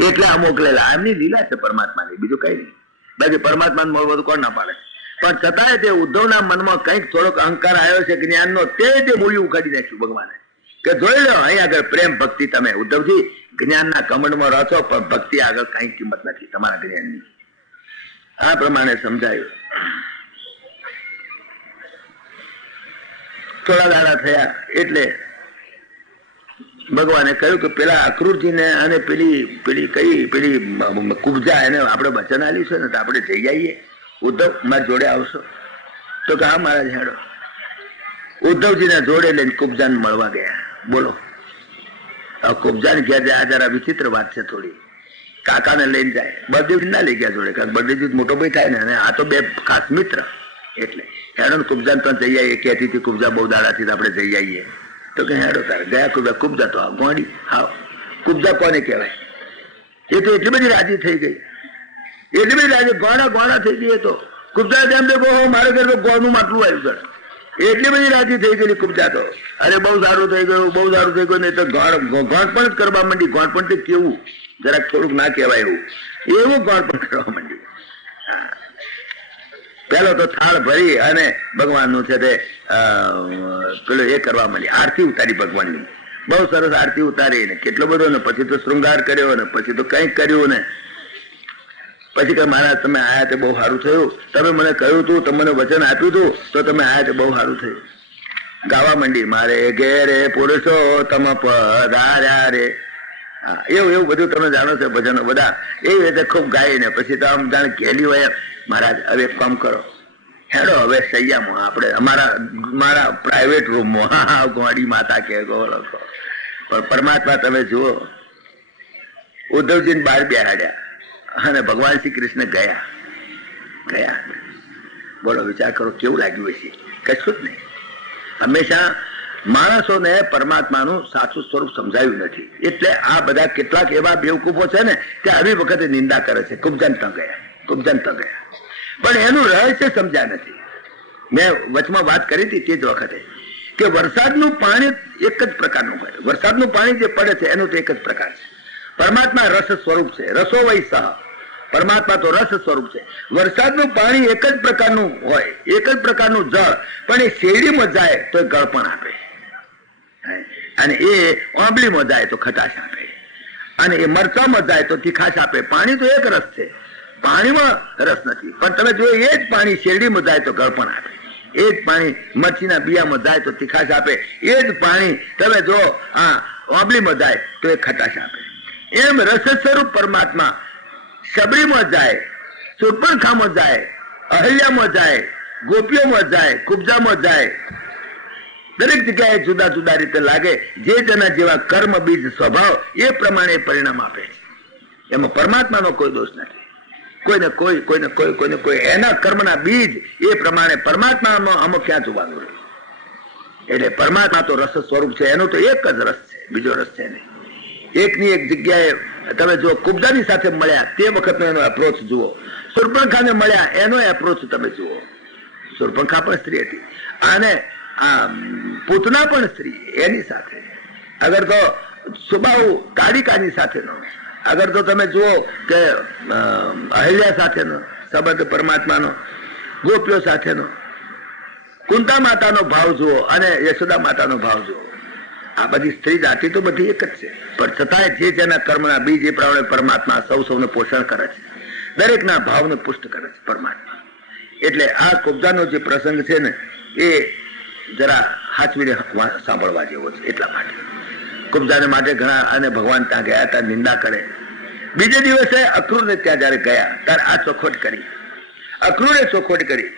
એટલે આ મોકલેલા. એમની લીલા છે પરમાત્માની, બીજું કઈ નહીં. બાકી પરમાત્માને મળવું તો કોણ ના પાડે. પણ છતાંય તે ઉદ્ધવના મનમાં કંઈક થોડોક અહંકાર આવ્યો છે જ્ઞાનનો, તે મૂળિયું ઉખાડી નાખ્યું ભગવાને કે જોઈ લો અહીં આગળ પ્રેમ ભક્તિ. તમે ઉદ્ધવજી જ્ઞાનના કમંડમાં રહો છો, પણ ભક્તિ આગળ કઈ કિંમત નથી તમારા જ્ઞાનની. આ પ્રમાણે સમજાયું. થોડા દાડા થયા એટલે ભગવાને કહ્યું કે પેલા અક્રૂરજીને અને પેલી કુબજા એને આપણે વચન આલ્યું છે ને, તો આપણે જઈ આવીએ. ઉદ્ધવ મારી જોડે આવશો? તો કે હા મહારાજ હેડો. ઉદ્ધવજીને જોડે લઈને કુબજાને મળવા ગયા. બોલો, કુબજાને ઘેર જાય. જરા વિચિત્ર વાત છે થોડી. કાકાને લઈને જાય, બળદેવજી ના લઈ ગયા જોડે, કારણ બળદેવજી મોટો ભાઈ થાય ને, અને આ તો બે ખાસ મિત્ર. એટલે હેડો કુબજાને તો જઈ આવીએ. કહેતી હતી કુબજા બહુ દાડાથી આપણે જઈ આવીએ. તો કે હેડો તારે ગયા. કુબજા તો ગોંડી. હા, કુબજા કોને કહેવાય? એ તો એટલી બધી રાજી થઈ ગઈ, એટલી બધી રાજી, ગોણા થઈ ગઈ. તો કુબજા તેમ દેખો મારે ઘર તો ગોળનું માટલું આવ્યું સર. એટલી બધી રાજી થઈ ગયેલી કુબજા તો. અરે બહુ સારું થઈ ગયું, બહુ સારું થઈ ગયું. નહીં તો ગોળ પણ જ કરવા માંડી. ગોળ પણ તે કેવું જરાક થોડુંક ના કહેવાય એવું ગોળ પણ કરવા માંડી. પેલો તો થાળ ભરી અને ભગવાનનું છે તે પેલું એ કરવા માંડી, આરતી ઉતારી ભગવાનની. બહુ સરસ આરતી ઉતારી ને કેટલો બધો ને પછી તો શૃંગાર કર્યો ને પછી તો કંઈક કર્યું ને પછી કે મહારાજ તમે આયા તે બહુ સારું થયું. તમે મને કહ્યું હતું, તમને વચન આપ્યું હતું, તો તમે આયા તે બહુ સારું થયું. ગાવા માંડી, મારે ઘેરે પુરુષો તમ પધાર્યા રે. હા, એવું બધું તમે જાણો છો ભજનો બધા. એવી રીતે ખૂબ ગાઈને પછી તો આમ જાણે ઘેલી હોય. મહારાજ હવે એક કામ કરો, હેડો હવે સૈયામાં આપણે મારા પ્રાઇવેટ રૂમમાં. હા, ગોળી માતા કે ગોળો. પણ પરમાત્મા તમે જુઓ, ઉદ્ધવજીને બહાર બેહાડ્યા અને ભગવાન શ્રી કૃષ્ણ ગયા. બોલો, વિચાર કરો કેવું લાગ્યું હશે? કશું જ નહીં. હંમેશા માણસોને પરમાત્માનું સાચું સ્વરૂપ સમજાયું નથી. એટલે આ બધા કેટલાક એવા બેવકૂફો છે ને તે આવી વખતે નિંદા કરે છે. કુબજાન તો ગયા, પણ એનું રહસ્ય સમજ્યા નથી. મેં વચમાં વાત કરી હતી તે જ વખતે કે વરસાદનું પાણી એક જ પ્રકારનું હોય. વરસાદનું પાણી જે પડે છે એનું તો એક જ પ્રકાર છે. પરમાત્મા રસ સ્વરૂપ છે. રસો વૈ સહ. પરમાત્મા તો રસ સ્વરૂપ છે. વરસાદનું પાણી એક જ પ્રકારનું હોય, એક જ પ્રકારનું જળ, પણ એ શેરડીમાં જાય તો એ ગળપણ આપે, અને એ આંબલીમાં જાય તો ખટાશ આપે, અને એ મરચામાં જાય તો તીખાશ આપે. પાણી તો એક રસ છે, પાણીમાં રસ નથી. પણ તમે જો એ જ પાણી શેરડીમાં જાય તો ગળપણ આપે, એ જ પાણી મરચીના બિયામાં જાય તો તીખાશ આપે, એ જ પાણી તમે જો આ આંબલીમાં જાય તો એ ખટાશ આપે. એમ રસ સ્વરૂપ પરમાત્મા શબરીમાં જાય, સુર્પણખામાં જાય, અહલ્યામાં જાય, ગોપીઓમાં જાય, કુબજામાં જાય, દરેક જગ્યાએ જુદા જુદા રીતે લાગે. જે તેના જેવા કર્મ બીજ સ્વભાવ એ પ્રમાણે પરિણામ આપે છે. એમાં પરમાત્માનો કોઈ દોષ નથી. કોઈને કોઈ એના કર્મના બીજ એ પ્રમાણે પરમાત્મામાં અમુક ક્યાં જોવાનું રહ્યું. એટલે પરમાત્મા તો રસ સ્વરૂપ છે. એનો તો એક જ રસ છે, બીજો રસ છે નહીં. એકની એક જગ્યાએ તમે જુઓ, કુબજાની સાથે મળ્યા તે વખતનો એનો એપ્રોચ જુઓ, સુર્પણખાને મળ્યા એનો એપ્રોચ તમે જુઓ. સુર્પણખા પણ સ્ત્રી હતી અને આ પૂતના પણ સ્ત્રી એની સાથે. અગર તો સુબાહુ કાળિકાની સાથેનો, અગર તો તમે જુઓ કે અહલ્યા સાથેનો સંબંધ પરમાત્માનો, ગોપીઓ સાથેનો, કુંતા માતાનો ભાવ જુઓ અને યશોદા માતાનો ભાવ જુઓ. આ બધી સ્ત્રી જાતિ તો બધી એક જ છે, પણ છતાંય જે જેના કર્મના બીજ એ પ્રમાણે પરમાત્મા સૌને પોષણ કરે છે, દરેકના ભાવને પુષ્ટ કરે છે પરમાત્મા. એટલે આ કુબજાનો જે પ્રસંગ છે ને એ જરા હાચવીને સાંભળવા જેવો છે. એટલા માટે કુબજાને માટે ઘણા, અને ભગવાન ત્યાં ગયા ત્યાં નિંદા કરે. બીજે દિવસે અક્રૂરને ત્યાં જયારે ગયા ત્યારે આ ચોખવટ કરી. અક્રૂરે ચોખવટ કરી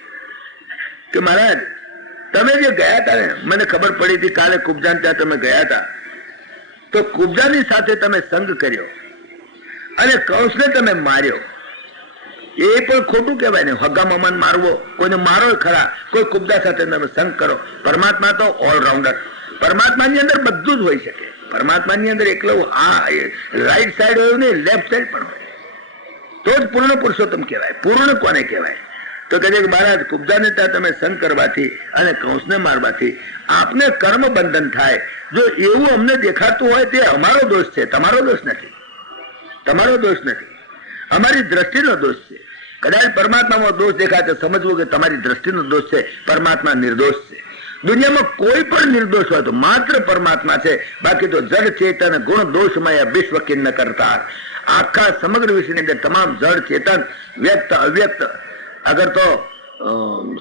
કે મહારાજ તમે જે ગયા હતા ને, મને ખબર પડી હતી કાલે કુબજાન ત્યાં તમે ગયા હતા, તો કુબજાની સાથે તમે સંગ કર્યો અને કંસને તમે માર્યો. એ પણ ખોટું કહેવાય ને. હગા મામાને મારવો, કોઈને મારો ખરા, કોઈ કુબજા સાથે તમે સંગ કરો. પરમાત્મા તો ઓલરાઉન્ડર. પરમાત્માની અંદર બધું જ હોઈ શકે. પરમાત્માની અંદર એકલું રાઈટ સાઈડ હોય ને લેફ્ટ સાઈડ પણ હોય, તો જ પૂર્ણ પુરુષોત્તમ કહેવાય. પૂર્ણ કોને કહેવાય? તો કહે છે કે મહારાજ કુબજાને ત્યાં તમે સંગ કરવાથી અને કંસને મારવાથી આપને કર્મ બંધન થાય. જો એવું અમને દેખાતું હોય તે અમારો દોષ છે, તમારો દોષ નથી. તમારો દોષ નથી, અમારી દ્રષ્ટિનો દોષ છે. કદાચ પરમાત્મામાં દોષ દેખાય તો સમજવું કે તમારી દ્રષ્ટિનો દોષ છે, પરમાત્મા નિર્દોષ છે. દુનિયામાં કોઈ પણ નિર્દોષ હોય તો માત્ર પરમાત્મા છે, બાકી તો જડ ચેતન ગુણ દોષમય વિશ્વ કિન્ન કરતા. આખા સમગ્ર વિશ્વની અંદર તમામ જડ ચેતન વ્યક્ત અવ્યક્ત અગર તો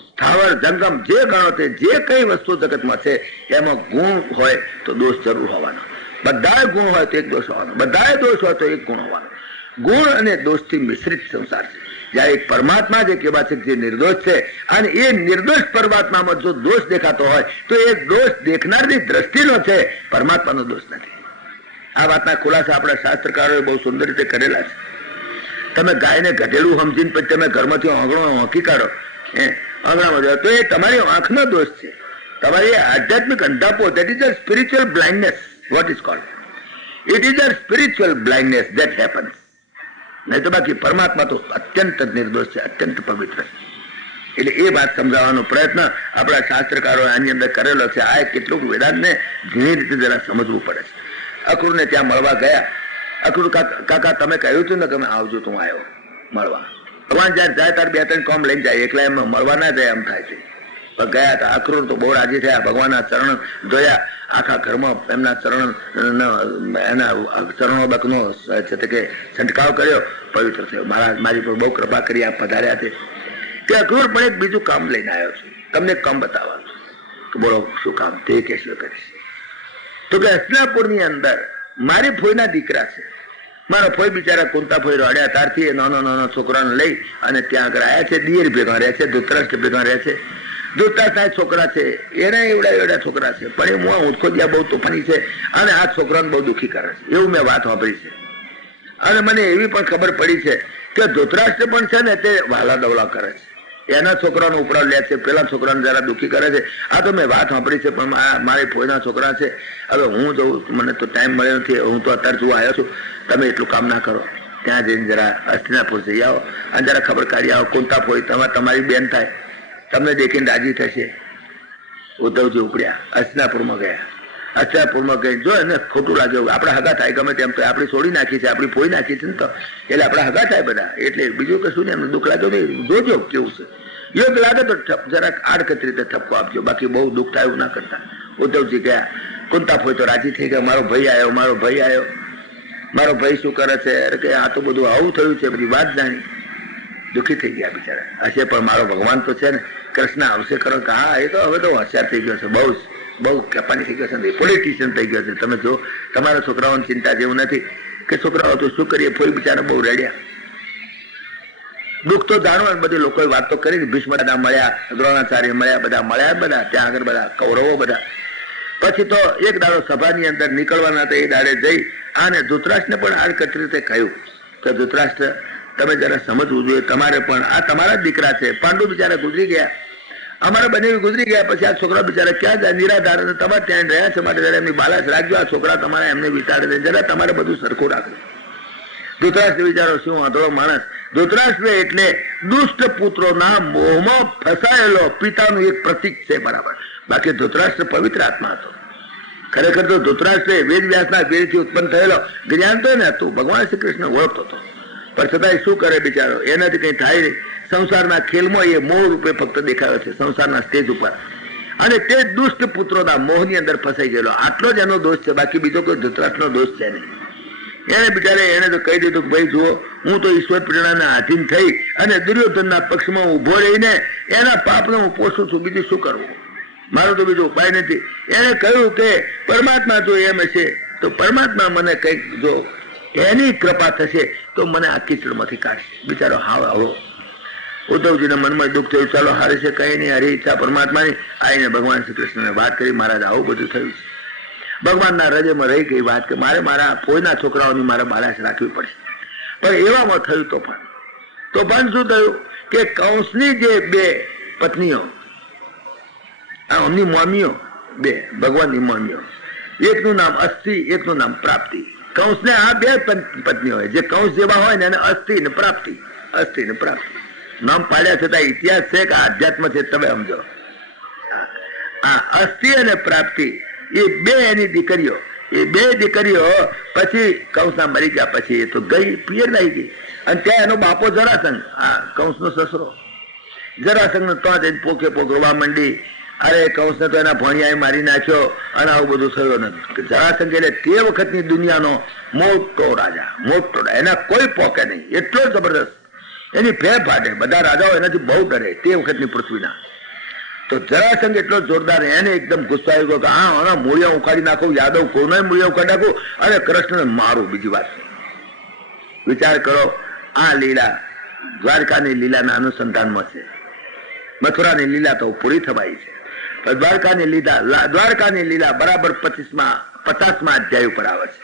સ્થાવર જંગમ જે ગણો તે જે કઈ વસ્તુ જગતમાં છે એમાં ગુણ હોય તો દોષ જરૂર હોવાનો, બધા ગુણ હોય તો એક દોષ હોવાનો, બધા દોષ હોય તો એક ગુણ હોવાનો. ગુણ અને દોષથી મિશ્રિત સંસાર છે. જયારે એક પરમાત્મા જે કહેવા છે જે નિર્દોષ છે, અને એ નિર્દોષ પરમાત્મામાં જો દોષ દેખાતો હોય તો એ દોષ દેખનારની દ્રષ્ટિનો છે, પરમાત્માનો દોષ નથી. આ વાતના ખુલાસા આપણા શાસ્ત્રકારોએ બહુ સુંદર રીતે કરેલા છે. તમે ગાયને ગધેડું સમજીને પછી તમે ઘરમાંથી આંગણો હોંકી કાઢો, આંગણામાં તો એ તમારી આંખનો દોષ છે, તમારી આધ્યાત્મિક અંધાપો. That is a spiritual blindness. What is called it is a spiritual blindness that happens. નહીં તો બાકી પરમાત્મા તો અત્યંત નિર્દોષ છે, અત્યંત પવિત્ર છે. એટલે એ વાત સમજાવવાનો પ્રયત્ન આપણા શાસ્ત્રકારોએ આની અંદર કરેલો છે. આ કેટલુંક વેદાંતને ઘણી રીતે જરા સમજવું પડે છે. અક્રૂરને ત્યાં મળવા ગયા. અક્રૂર કાકા તમે કહ્યું હતું ને કે તમે આવજો, તું આવ્યો મળવા. ભગવાન જયારે જાય ત્યારે બે ત્રણ કામ લઈને જાય, એકલા એમ મળવા ના જાય એમ થાય છે. પણ ગયા હતા. અક્રૂર તો બહુ રાજી થયા, ભગવાનના ચરણ જોયા, આખા ઘરમાં એમના ચરણ એના ચરણો બકનો છે તે કે છંટકાવ કર્યો, પવિત્ર થયો. મારી પર બહુ કૃપા કરી, આપ પધાર્યા છે. કે અક્રૂર પણ એક બીજું કામ લઈને આવ્યો છું, તમને એક કામ બતાવવાનું કે બોલો શું કામ? તે કે શું કરીશ? તો કે હસનાપુરની અંદર મારી ફોઈના દીકરા છે. મારો ફોઈ બિચારા કુંતા ફોઈ રડ્યા ત્યારથી નાનો નાનો છોકરાને લઈ અને ત્યાં આગળ આવ્યા છે. દિયર ભેગા રહ્યા છે, ધૃતરાષ્ટ્ર ભેગા રહ્યા છે. ધૃતરાષ્ટ્રના છોકરા છે, એના એવડા છોકરા છે, પણ એ હું ઉત્ખોદિયા બહુ તોફાની છે અને આ છોકરાને બહુ દુઃખી કરે છે, એવું મેં વાત સાંભળી છે. અને મને એવી પણ ખબર પડી છે કે ધૃતરાષ્ટ્ર પણ છે ને તે વાલા દવલા કરે છે, એના છોકરાનો ઉપરાવ લે છે, પેલા છોકરાને જરા દુઃખી કરે છે. આ તો મેં વાત સાંભળી છે, પણ મારી ફોઈના છોકરા છે. હવે હું જઉં, મને તો ટાઈમ મળ્યો નથી, હું તો અત્યારે જોવા આવ્યો છું. તમે એટલું કામ ના કરો, ત્યાં જઈને જરા હસ્તિનાપુર જઈ આવો અને જરા ખબર કાઢી આવો. કુંતા ફોઈ તમારી બેન થાય, તમને દેખીને રાજી થશે. ઉદ્ધવજી ઉપડ્યા, હસ્તિનાપુરમાં ગયા. હસ્તિનાપુરમાં ગઈ જો એને ખોટું લાગ્યું, આપણે હગા થાય ગમે તેમ તો આપણી છોડી નાખી છે, આપણી ફોઈ નાખી છે ને, તો એટલે આપણે હગા થાય બધા. એટલે બીજું કશું ને એમને દુઃખ લાગ્યો નહીં. જોજો કેવું છે, યોગ લાગે તો જરાક આડકત રીતે ઠપકો આપજો, બાકી બહુ દુઃખ થાય એવું ના કરતા. ઉદ્ધવજી ગયા. કુંતા ફોઈ તો રાજી થઈ ગયા, મારો ભાઈ આવ્યો, મારો ભાઈ આવ્યો. મારો ભાઈ શું કરે છે? અરે કે આ તો બધું આવું થયું છે, બધી વાત જાણી. દુઃખી થઈ ગયા બિચારા. હશે પણ મારો ભગવાન તો છે ને, કૃષ્ણ આવશે કરો કે હા એ તો હવે તો હોશિયાર થઈ ગયો છે, બહુ કેપાની થઈ ગયો છે, પોલિટિશિયન થઈ ગયો છે. તમે જો તમારા છોકરાઓની ચિંતા જેવું નથી કે છોકરાઓ તો શું કરીએ, ફોઈ બિચારા બહુ રડ્યા. દુઃખ તો જાણવા બધી લોકોએ વાત તો કરી. ભીષ્મ બધા મળ્યા, દ્રોણાચાર્ય મળ્યા, બધા મળ્યા, બધા ત્યાં આગળ બધા કૌરવો બધા. પછી તો એક દાડો સભાની અંદર નીકળવાના હતા, એ દાડે જઈ અને ધૃતરાષ્ટ્રને પણ આડકતરી રીતે કહ્યું કે ધૃતરાષ્ટ્ર તમે જરા સમજવું જોઈએ, તમારે પણ આ તમારા જ દીકરા છે. પાંડુ બિચારા ગુજરી ગયા, અમારા બંને ગુજરી ગયા. પછી આ છોકરા બિચારા ક્યાં જાય? નિરાધાર તમારે ત્યાં રહ્યા છે, માટે જરા એમની બાલાશ રાખજો. આ છોકરા તમારા એમને વિચારે જરા તમારે બધું સરખું રાખજો. ધૃતરાષ્ટ્ર વિચારો શું વાંધો માણસ. ધૃતરાષ્ટ્ર એટલે દુષ્ટ પુત્રોના મોહમાં ફસાયેલો પિતાનું એક પ્રતીક છે, બરાબર. બાકી ધૃતરાષ્ટ્ર પવિત્ર આત્મા હતો. ખરેખર તો ધૃતરાષ્ટ્ર વેદ વ્યાસના વેદથી ઉત્પન્ન થયેલો જ્ઞાન તો ને હતું, ભગવાન શ્રી કૃષ્ણ ઓળખતો હતો. પણ છતાંય શું કરે બિચારો, એનાથી કઈ થાય નહીં. સંસારના ખેલમાં એ મોહ રૂપે ફક્ત દેખાયો છે, સંસારના સ્ટેજ ઉપર. અને તે દુષ્ટ પુત્રોના મોહની અંદર ફસાઈ ગયેલો. આટલો જ એનો દોષ છે, બાકી બીજો કોઈ ધૃતરાષ્ટ્રનો દોષ છે નહીં. એને બિચારે એને તો કહી દીધું કે ભાઈ જુઓ, હું તો ઈશ્વર પ્રેરણાના આધીન થઈ અને દુર્યોધનના પક્ષમાં ઉભો રહીને એના પાપને હું પોષું છું, બીજું શું કરવું? મારો તો બીજો ઉપાય નથી. એને કહ્યું કે પરમાત્મા જો એમ હશે તો પરમાત્મા મને કંઈક જો એની કૃપા થશે તો મને આ કિચડમાંથી કાઢશે. બિચારો હાવ આવડો. ઉદ્ધવજીના મનમાં દુઃખ થયું. ચાલો હારે છે, કઈ નહીં, હરી ઈચ્છા પરમાત્માની. આવીને ભગવાન શ્રી કૃષ્ણને વાત કરી, મહારાજ આવું બધું થયું છે. ભગવાનના હૃદયમાં રહી ગઈ વાત કે મારે મારા ફોઈના છોકરાઓની મારે બાલાશ રાખવી પડશે. પણ એવામાં થયું તોફાન શું થયું કે કંસની જે બે પત્નીઓ, એમની મોમીઓ, બે ભગવાનની મોમીઓ, એકનું નામ અસ્થિ, એકનું નામ પ્રાપ્તિ. કંસને આ બે પત્નીઓ હોય, જે કંસ જેવા હોય ને એને અસ્થિ ને પ્રાપ્તિ, અસ્થિ ને પ્રાપ્તિ નામ પાડ્યા. છતાં ઇતિહાસ છે કે આધ્યાત્મ છે, તમે સમજો. આ અસ્થિ અને પ્રાપ્તિ એ બે એની દીકરીઓ, એ બે દીકરીઓ પછી કંસના મરી ગયા પછી એ તો ગઈ પિયર નાઈ ગઈ, અને ત્યાં એનો બાપો જરાસંઘ, આ કંસનો સસરો જરાસંઘ તો જઈને પોકે પોકરવા માંડી. અરે કંસને તો એના ભણિયાએ મારી નાખ્યો અને આવું બધું થયું નથી. જરાસંઘ એટલે તે વખતની દુનિયાનો મોટો રાજા, મોટો, એના કોઈ પોકે નહીં, એટલો જબરદસ્ત, એની ભે ફાટે, બધા રાજાઓ એનાથી બહુ ડરે તે વખતની પૃથ્વીના. તો જરાસંઘ એટલો જોરદાર, એને એકદમ ગુસ્સો આવી ગયો કે હા મૂળિયા ઉખાડી નાખું, યાદવ કોને મૂળિયા ઉખાડી નાખું અને કૃષ્ણને મારું. બીજી વાત વિચાર કરો, આ લીલા દ્વારકાની લીલાના અનુસંધાનમાં છે. મથુરાની લીલા તો પૂરી થવાઈ છે. દ્વારકાની લીલા બરાબર 50મા અધ્યાય ઉપર આવે છે.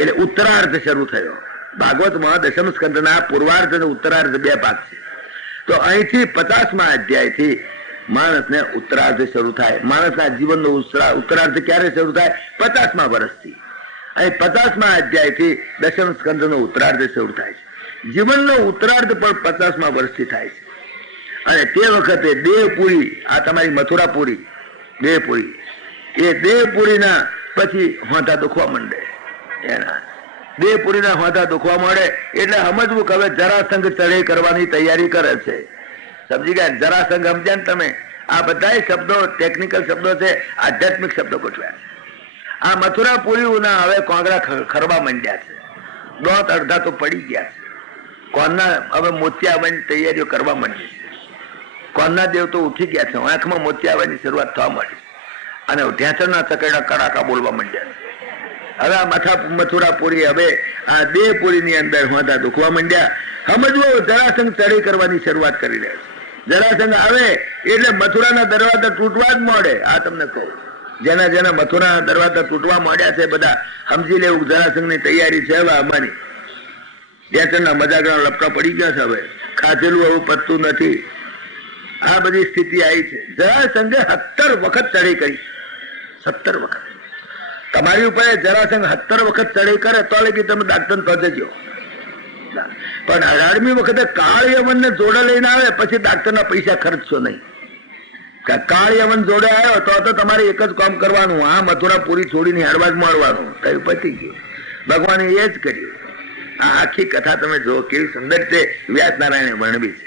એટલે ઉત્તરાર્ધ શરૂ થયો. ભાગવતમાં દશમ સ્કંદના પૂર્વાર્ધ અને ઉત્તરાર્ધ બે ભાગ છે. તો અહીંથી 50મા અધ્યાયથી માણસને ઉત્તરાર્ધ શરૂ થાય. માણસના જીવનનો ઉત્તરાર્ધ ક્યારે શરૂ થાય? 50મા વર્ષથી. અહીં 50મા અધ્યાયથી દશમ સ્કંદનો ઉત્તરાર્ધ શરૂ થાય છે. જીવનનો ઉત્તરાર્ધ પણ 50મા વર્ષથી થાય છે. અને તે વખતે દેવપુરી, આ તમારી મથુરાપુરી દેવપુરી, એ દેવપુરીના પછી હોંધા દુખવા માંડે. એના દેવપુરીના હોંધા દુખવા માંડે એટલે સમજવું કે હવે જરાસંઘ ચઢાઈ કરવાની તૈયારી કરે છે. સમજી ગયા? જરાસંઘ સમજ્યા ને તમે? આ બધા શબ્દો ટેકનિકલ શબ્દો છે, આધ્યાત્મિક શબ્દો ગોઠવ્યા છે. આ મથુરાપુરીના હવે કોંગરા ખરવા માંડ્યા છે. દોત અડધા તો પડી ગયા છે. કોણના હવે મોતિયા આવવાની તૈયારીઓ કરવા માંડી છે. કોણના દેવ તો ઉઠી ગયા છે, આંખમાં મોતિયા આવવાની શરૂઆત થવા માંડી અને ઢેંચણના ચકડા કડાકા બોલવા માંડ્યા છે. હવે આ મથુરાપુરી, હવે આ દેવપુરીની અંદર હોંધા દુખવા માંડ્યા. સમજવું, જરાસંઘ ચઢાઈ કરવાની શરૂઆત કરી રહ્યા છે. જરાસંઘ આવે એટલે મથુરાના દરવાજા તૂટવા જ મળે. આ તમને કહું, જેના જેના મથુરાના દરવાજા તૂટવા માંડ્યા છે બધા સમજી લેવું જરાસંઘની તૈયારી છે. હવે આમાંની ઢેંચણના મજાકના લપટા પડી ગયા છે. હવે ખાધેલું હવે પતતું નથી. આ બધી સ્થિતિ આવી છે. જરાસંઘે 17 વખત ચઢાઈ કરી. 17 વખત તમારી ઉપર જરાસંઘ 17 વખત ચઢાઈ કરે તો લગી તમે ડાક્ટર તો જજો. પણ 18મી વખતે કાળ યવન ને જોડે લઈને આવે પછી ડાક્ટરના પૈસા ખર્ચશો નહીં. કાળ યવન જોડે આવ્યો તો તમારે એક જ કામ કરવાનું, આ મથુરાપુરી છોડીને હાડવા જ મળવાનું. કયું પતી ગયું. ભગવાને એ જ કર્યું. આ આખી કથા તમે જો કેવી સુંદર છે, વ્યાસ નારાયણે વર્ણવી છે.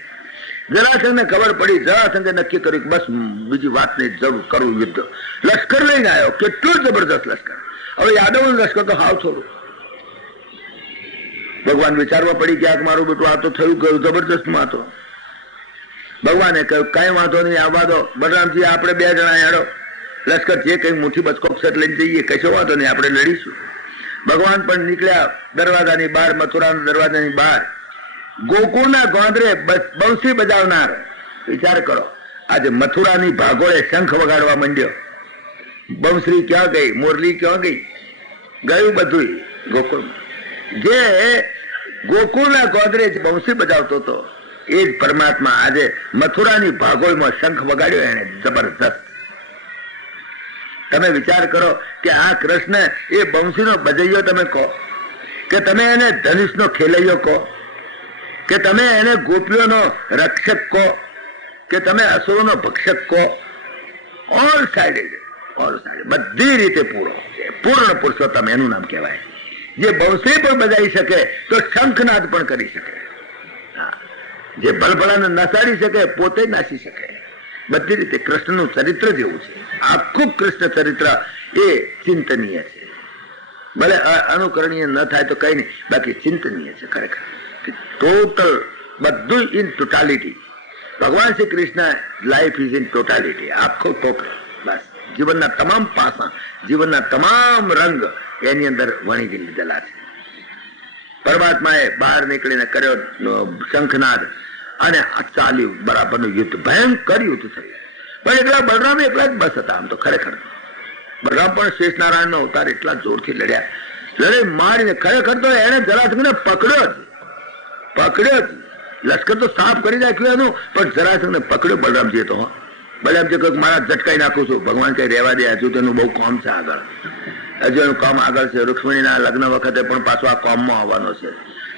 જરાસંઘને ખબર પડી, જરાસંઘે નક્કી કર્યું કે બસ બીજી વાત નહીં, જરૂર કરવું યુદ્ધ. લશ્કર લઈને આવ્યો, કેટલું જબરદસ્ત લશ્કર. હવે યાદવનું લશ્કર તો હાવ થોડું. ભગવાન વિચારવા પડી ગયા મારું બેટું આ તો થયું ગયું જબરદસ્તમાં. તો ભગવાને કહ્યું કઈ વાંધો નહીં, આવવા દો બલરામજી, આપણે 2 જણા હેડો, લશ્કર જે કઈ મુઠ્ઠી બચકોક્ષર લઈને જઈએ, કશો વાંધો નહીં, આપણે લડીશું. ભગવાન પણ નીકળ્યા દરવાજાની બહાર, મથુરાના દરવાજાની બહાર. ગોકુળના ગોંદરે બંસી બજાવનાર, વિચાર કરો, આજે મથુરાની ભાગોળે શંખ વગાડવા માંડ્યો. બંસરી ક્યાં ગઈ, મોરલી ક્યાં ગઈ, ગયું બધું ગોકુળમાં. જે ગોકુળના ગોંદરે બંસી બજાવતો હતો એ જ પરમાત્મા આજે મથુરાની ભાગોળમાં શંખ વગાડ્યો એને જબરદસ્ત. તમે વિચાર કરો કે આ કૃષ્ણ એ બંસીનો બજૈયો તમે કહો, કે તમે એને ધનુષનો ખેલૈયો કહો, કે તમે એને ગોપીઓનો રક્ષક કહો, કે તમે અસુરોનો ભક્ષક કહો. ઓલ સાઇડેડ, બધી રીતે પૂર્ણ પુરુષોત્તમ એનું નામ કહેવાય. જે બંસી પણ બજાવી શકે તો શંખનાદ પણ કરી શકે. જે બળબળાને નસાડી શકે પોતે નાસી શકે. બધી રીતે કૃષ્ણનું ચરિત્ર જેવું છે. આખું કૃષ્ણ ચરિત્ર એ ચિંતનીય છે. ભલે અનુકરણીય ન થાય તો કઈ નહીં, બાકી ચિંતનીય છે ખરેખર. ટોટલ બધું ઇન ટોટાલિટી. ભગવાન Shri Krishna life is in totality. આખો ટોટલ, બસ જીવનના તમામ પાસા, જીવનના તમામ રંગ એની અંદર વણી લીધેલા છે. પરમાત્માએ બહાર નીકળીને કર્યો શંખનાદ અને ચાલ્યું બરાબરનું યુદ્ધ, ભયંકર યુદ્ધ થયું. પણ એકલા બલરામ એકલા જ બસ હતા. આમ તો ખરેખર બલરામ પણ શેષ નારાયણનો અવતાર એટલા જોરથી લડ્યા, લડે મારીને ખરેખર તો એને જરાસંઘને પકડ્યો જ. લશ્કર તો સાફ કરી નાખ્યું એનું, પણ જરાસંઘને પકડ્યો બલરામજી. તો બલરામજી કહ્યું મારા ઝટકાઈ નાખું છું. ભગવાન કઈ રહેવા દે, હજુ તેનું બહુ કામ છે આગળ, હજુ એનું કામ આગળ છે. રૂક્ષ્મણીના લગ્ન વખતે પણ પાછો આ કામમાં આવવાનો છે.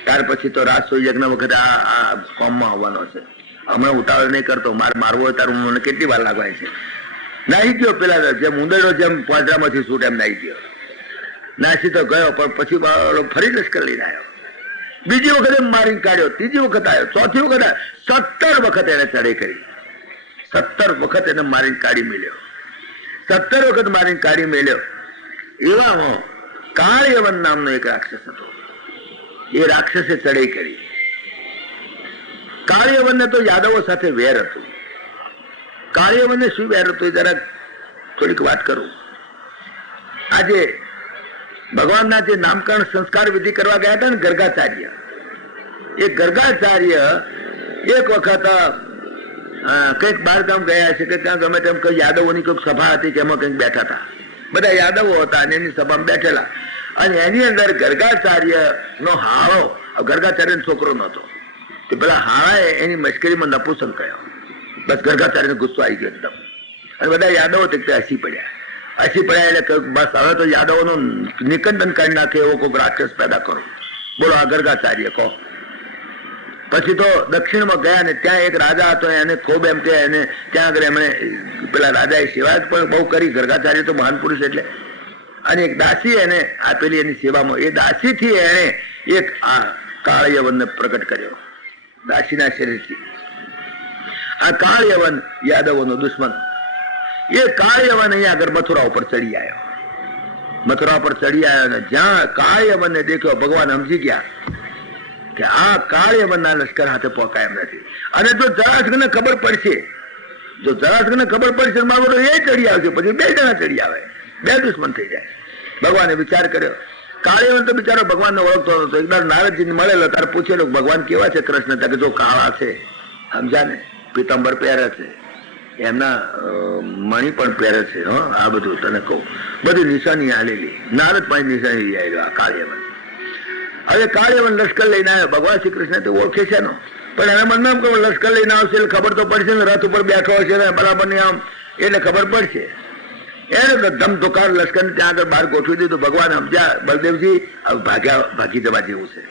ત્યાર પછી તો રાજસોઈ યજ્ઞ વખતે આ કામમાં આવવાનો છે. હમણાં ઉતાવળ નહીં કરતો, મારે મારવો હોય તારું મને કેટલી વાર લાગવાય છે. નાહી ગયો પેલા જેમ ઉંદરડો જેમ પાંજરામાંથી છૂટ એમ નાહી ગયો. નાસી તો ગયો, પણ પછી ફરી લશ્કર લઈને આવ્યો. બીજી વખતે મારીને કાઢ્યો, ત્રીજી વખત આવ્યો, ચોથી વખત આવ્યો. 17 વખત એને ચડે કરી. 17 વખત એને મારીને કાઢી મેલ્યો. 17 વખત મારીને કાઢી મેલ્યો. એવામાં કાળયવન નામનો એક રાક્ષસ હતો. એ રાક્ષસે ચડે કરી. કાળયવનને તો યાદવો સાથે વેર હતું. કાળયવનને શું વેર હતું એ જરા થોડીક વાત કરું. આજે ભગવાનના જે નામકરણ સંસ્કાર વિધિ કરવા ગયા હતા ને ગર્ગાચાર્ય, એ ગર્ગાચાર્ય એક વખત કંઈક બારગામ ગયા છે કે ત્યાં ગમે તેમ કઈ યાદવોની કોઈક સભા હતી કે એમાં કંઈક બેઠા હતા. બધા યાદવો હતા અને એમની સભામાં બેઠેલા, અને એની અંદર ગર્ગાચાર્ય નો હાળો, ગર્ગાચાર્ય છોકરો નતો, તે પેલા હાળાએ એની મશ્કરીમાં નપુસંગ કહ્યો. બસ ગર્ગાચાર્યને ગુસ્સો આવી ગયો એકદમ, અને બધા યાદવો તે હસી પડ્યા. હસી પડ્યા એટલે બસ હવે તો યાદવોનું નિકંદન કરી નાખે એવો કોઈ રાક્ષસ પેદા કરો. બોલો આ ગર્ગાચાર્ય કહો. પછી તો દક્ષિણમાં ગયા ને ત્યાં એક રાજા હતો, એને ખૂબ એમ કે એને ત્યાં આગળ એમણે પેલા રાજાએ સેવા પણ બહુ કરી. ગર્ગાચાર્ય તો મહાન પુરુષ એટલે. અને એક દાસી એને આપેલી એની સેવામાં. એ દાસીથી એને એક આ કાળયવનને પ્રગટ કર્યો, દાસીના શરીરથી. આ કાળયવન યાદવોનો દુશ્મન. એ કાળયવન અહીંયા આગળ મથુરા ઉપર ચડી આવ્યો. મથુરા ઉપર ચડી આવ્યો ને જ્યાં કાળયવનને દેખ્યો, ભગવાન સમજી ગયા કે આ કાળયવનના લશ્કર હાથે પહોંચાય એમ નથી. અને જો જરાસંઘને ખબર પડશે, જો જરાસંઘને ખબર પડશે મારો એ ચડી આવશે, પછી 2 જણા ચડી આવે, 2 દુશ્મન થઈ જાય. ભગવાને વિચાર કર્યો. કાળયવન તો બિચારો ભગવાનને ઓળખતો હતો. એકવાર નારદજીને મળેલો, તારે પૂછેલો ભગવાન કેવા છે કૃષ્ણ? કે જો કાળા છે, સમજા ને, પીતાંબર પહેરે છે, એમના મણી પણ પહેરે છે. આ બધું તને કહું, બધી નિશાની આલેલી. નારદ પાસે નિશાની આવેલો આ કાળયવન. હવે કાળયવન લશ્કર લઈને આવ્યો. ભગવાન શ્રી કૃષ્ણ તો ઓળખે છે નો, પણ એના મનમાં કહું લશ્કર લઈને આવશે એટલે ખબર તો પડશે ને, રથ ઉપર બેઠો હશે ને બરાબર ની આમ, એટલે ખબર પડશે. એને ધમધોકાર લશ્કર ત્યાં આગળ બહાર ગોઠવી દીધું. ભગવાન સમજ્યા, બલદેવજી ભાગી જવા જેવું છે.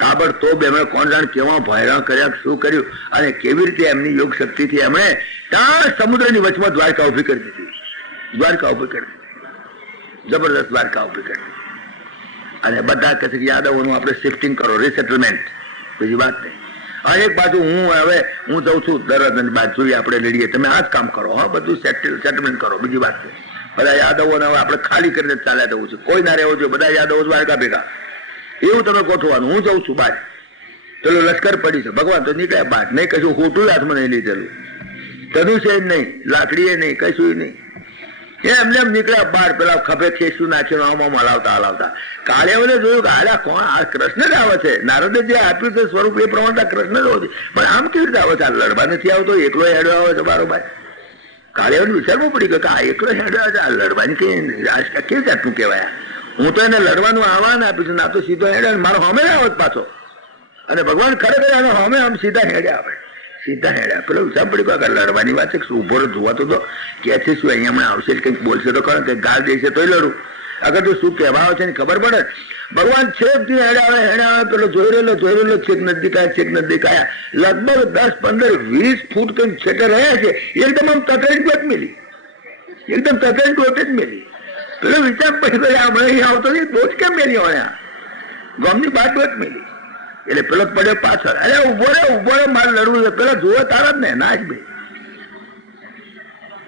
તાબડતોબ એમણે કોણ જાણ કેવા ભયરાણ કર્યા, શું કર્યું, અને કેવી રીતે એમની યોગ શક્તિથી એમણે ત્યાં સમુદ્રની વચમાં દ્વારકા ઉભી કરી દીધી. દ્વારકા ઉભી કરી દીધી, જબરદસ્ત દ્વારકા ઉભી કરી દીધી. અને બધા કહે છે કે યાદવોનું આપણે શિફ્ટિંગ કરો, રિસેટલમેન્ટ, બીજી વાત નહીં. અને એક બાજુ હું જઉં છું દરદ બાજુ આપણે લડીએ, તમે આ જ કામ કરો. બધું સેટલમેન્ટ કરો, બીજી વાત નહીં. બધા યાદવોને હવે આપણે ખાલી કરીને ચાલ્યા જવું છે, કોઈ ના રહેવું જોઈએ. બધા યાદવો દ્વારકા ભેગા, એવું તમે ગોઠવાનું. હું જઉં છું બહાર, પેલો લશ્કર પડી છે. ભગવાન તો નીકળ્યા બહાર, નહીં કશું ખોટું હાથમાં નહીં લીધેલું, ધનુષે નહીં, લાકડીએ નહીં, કશું નહીં. એમને એમ નીકળ્યા બહાર, પેલા ખભે ખેસું નાખીને આમ હલાવતા. કાળયવને જોયું કે આલા કોણ? આ કૃષ્ણ જ આવે છે. નારદે જે આપ્યું છે સ્વરૂપ એ પ્રમાણે કૃષ્ણ જ હોય છે, પણ આમ કેવી રીતે આવે છે? આ લડવા નથી આવતો, એકલો હેડો આવે છે બારોબાર. કાળયવને વિચારવું પડી ગયું કે આ એકલો હેડો આવે છે, આ લડવાની કેવી જાતનું કહેવાય? હું તો એને લડવાનું આહવાન આપ્યું છું, ના તો સીધો હેડે, મારો હોમે આવત પાછો. અને ભગવાન ખરેખર આને હોમે આમ સીધા હેડ્યા આવે, સીધા હેડ્યા. પેલો વિચાર પડી ગયો કે લડવાની વાત છે, શું ઉભો જોવાતો તો કે છે શું અહીંયા હમણાં આવશે, કંઈક બોલશે તો ખરો, કંઈક ગાળ દેશે તોય લડું. અગર તું શું કહેવા આવે છે ને ખબર પડે. ભગવાન છેકથી હેડ્યા, પેલો જોઈ રહેલો છેક નજદીક આવ્યા. લગભગ 10, 15, 20 ફૂટ કંઈક છેટે રહ્યા છે. એકદમ આમ તકડી ગોટ મેલી, એકદમ તકડી ગોટ જ મેલી. પેલો વિચાર પડી ગયો હમણાં અહીં આવતો નહીં, બોટ કેમ મેલી હોય? ગામની બાદ બોટ મેલી. એટલે પેલો પડ્યો પાછળ. અરે ઉભો રે મારે લડવું છે. પેલા જુઓ તારા જ ને, નાચ ભાઈ.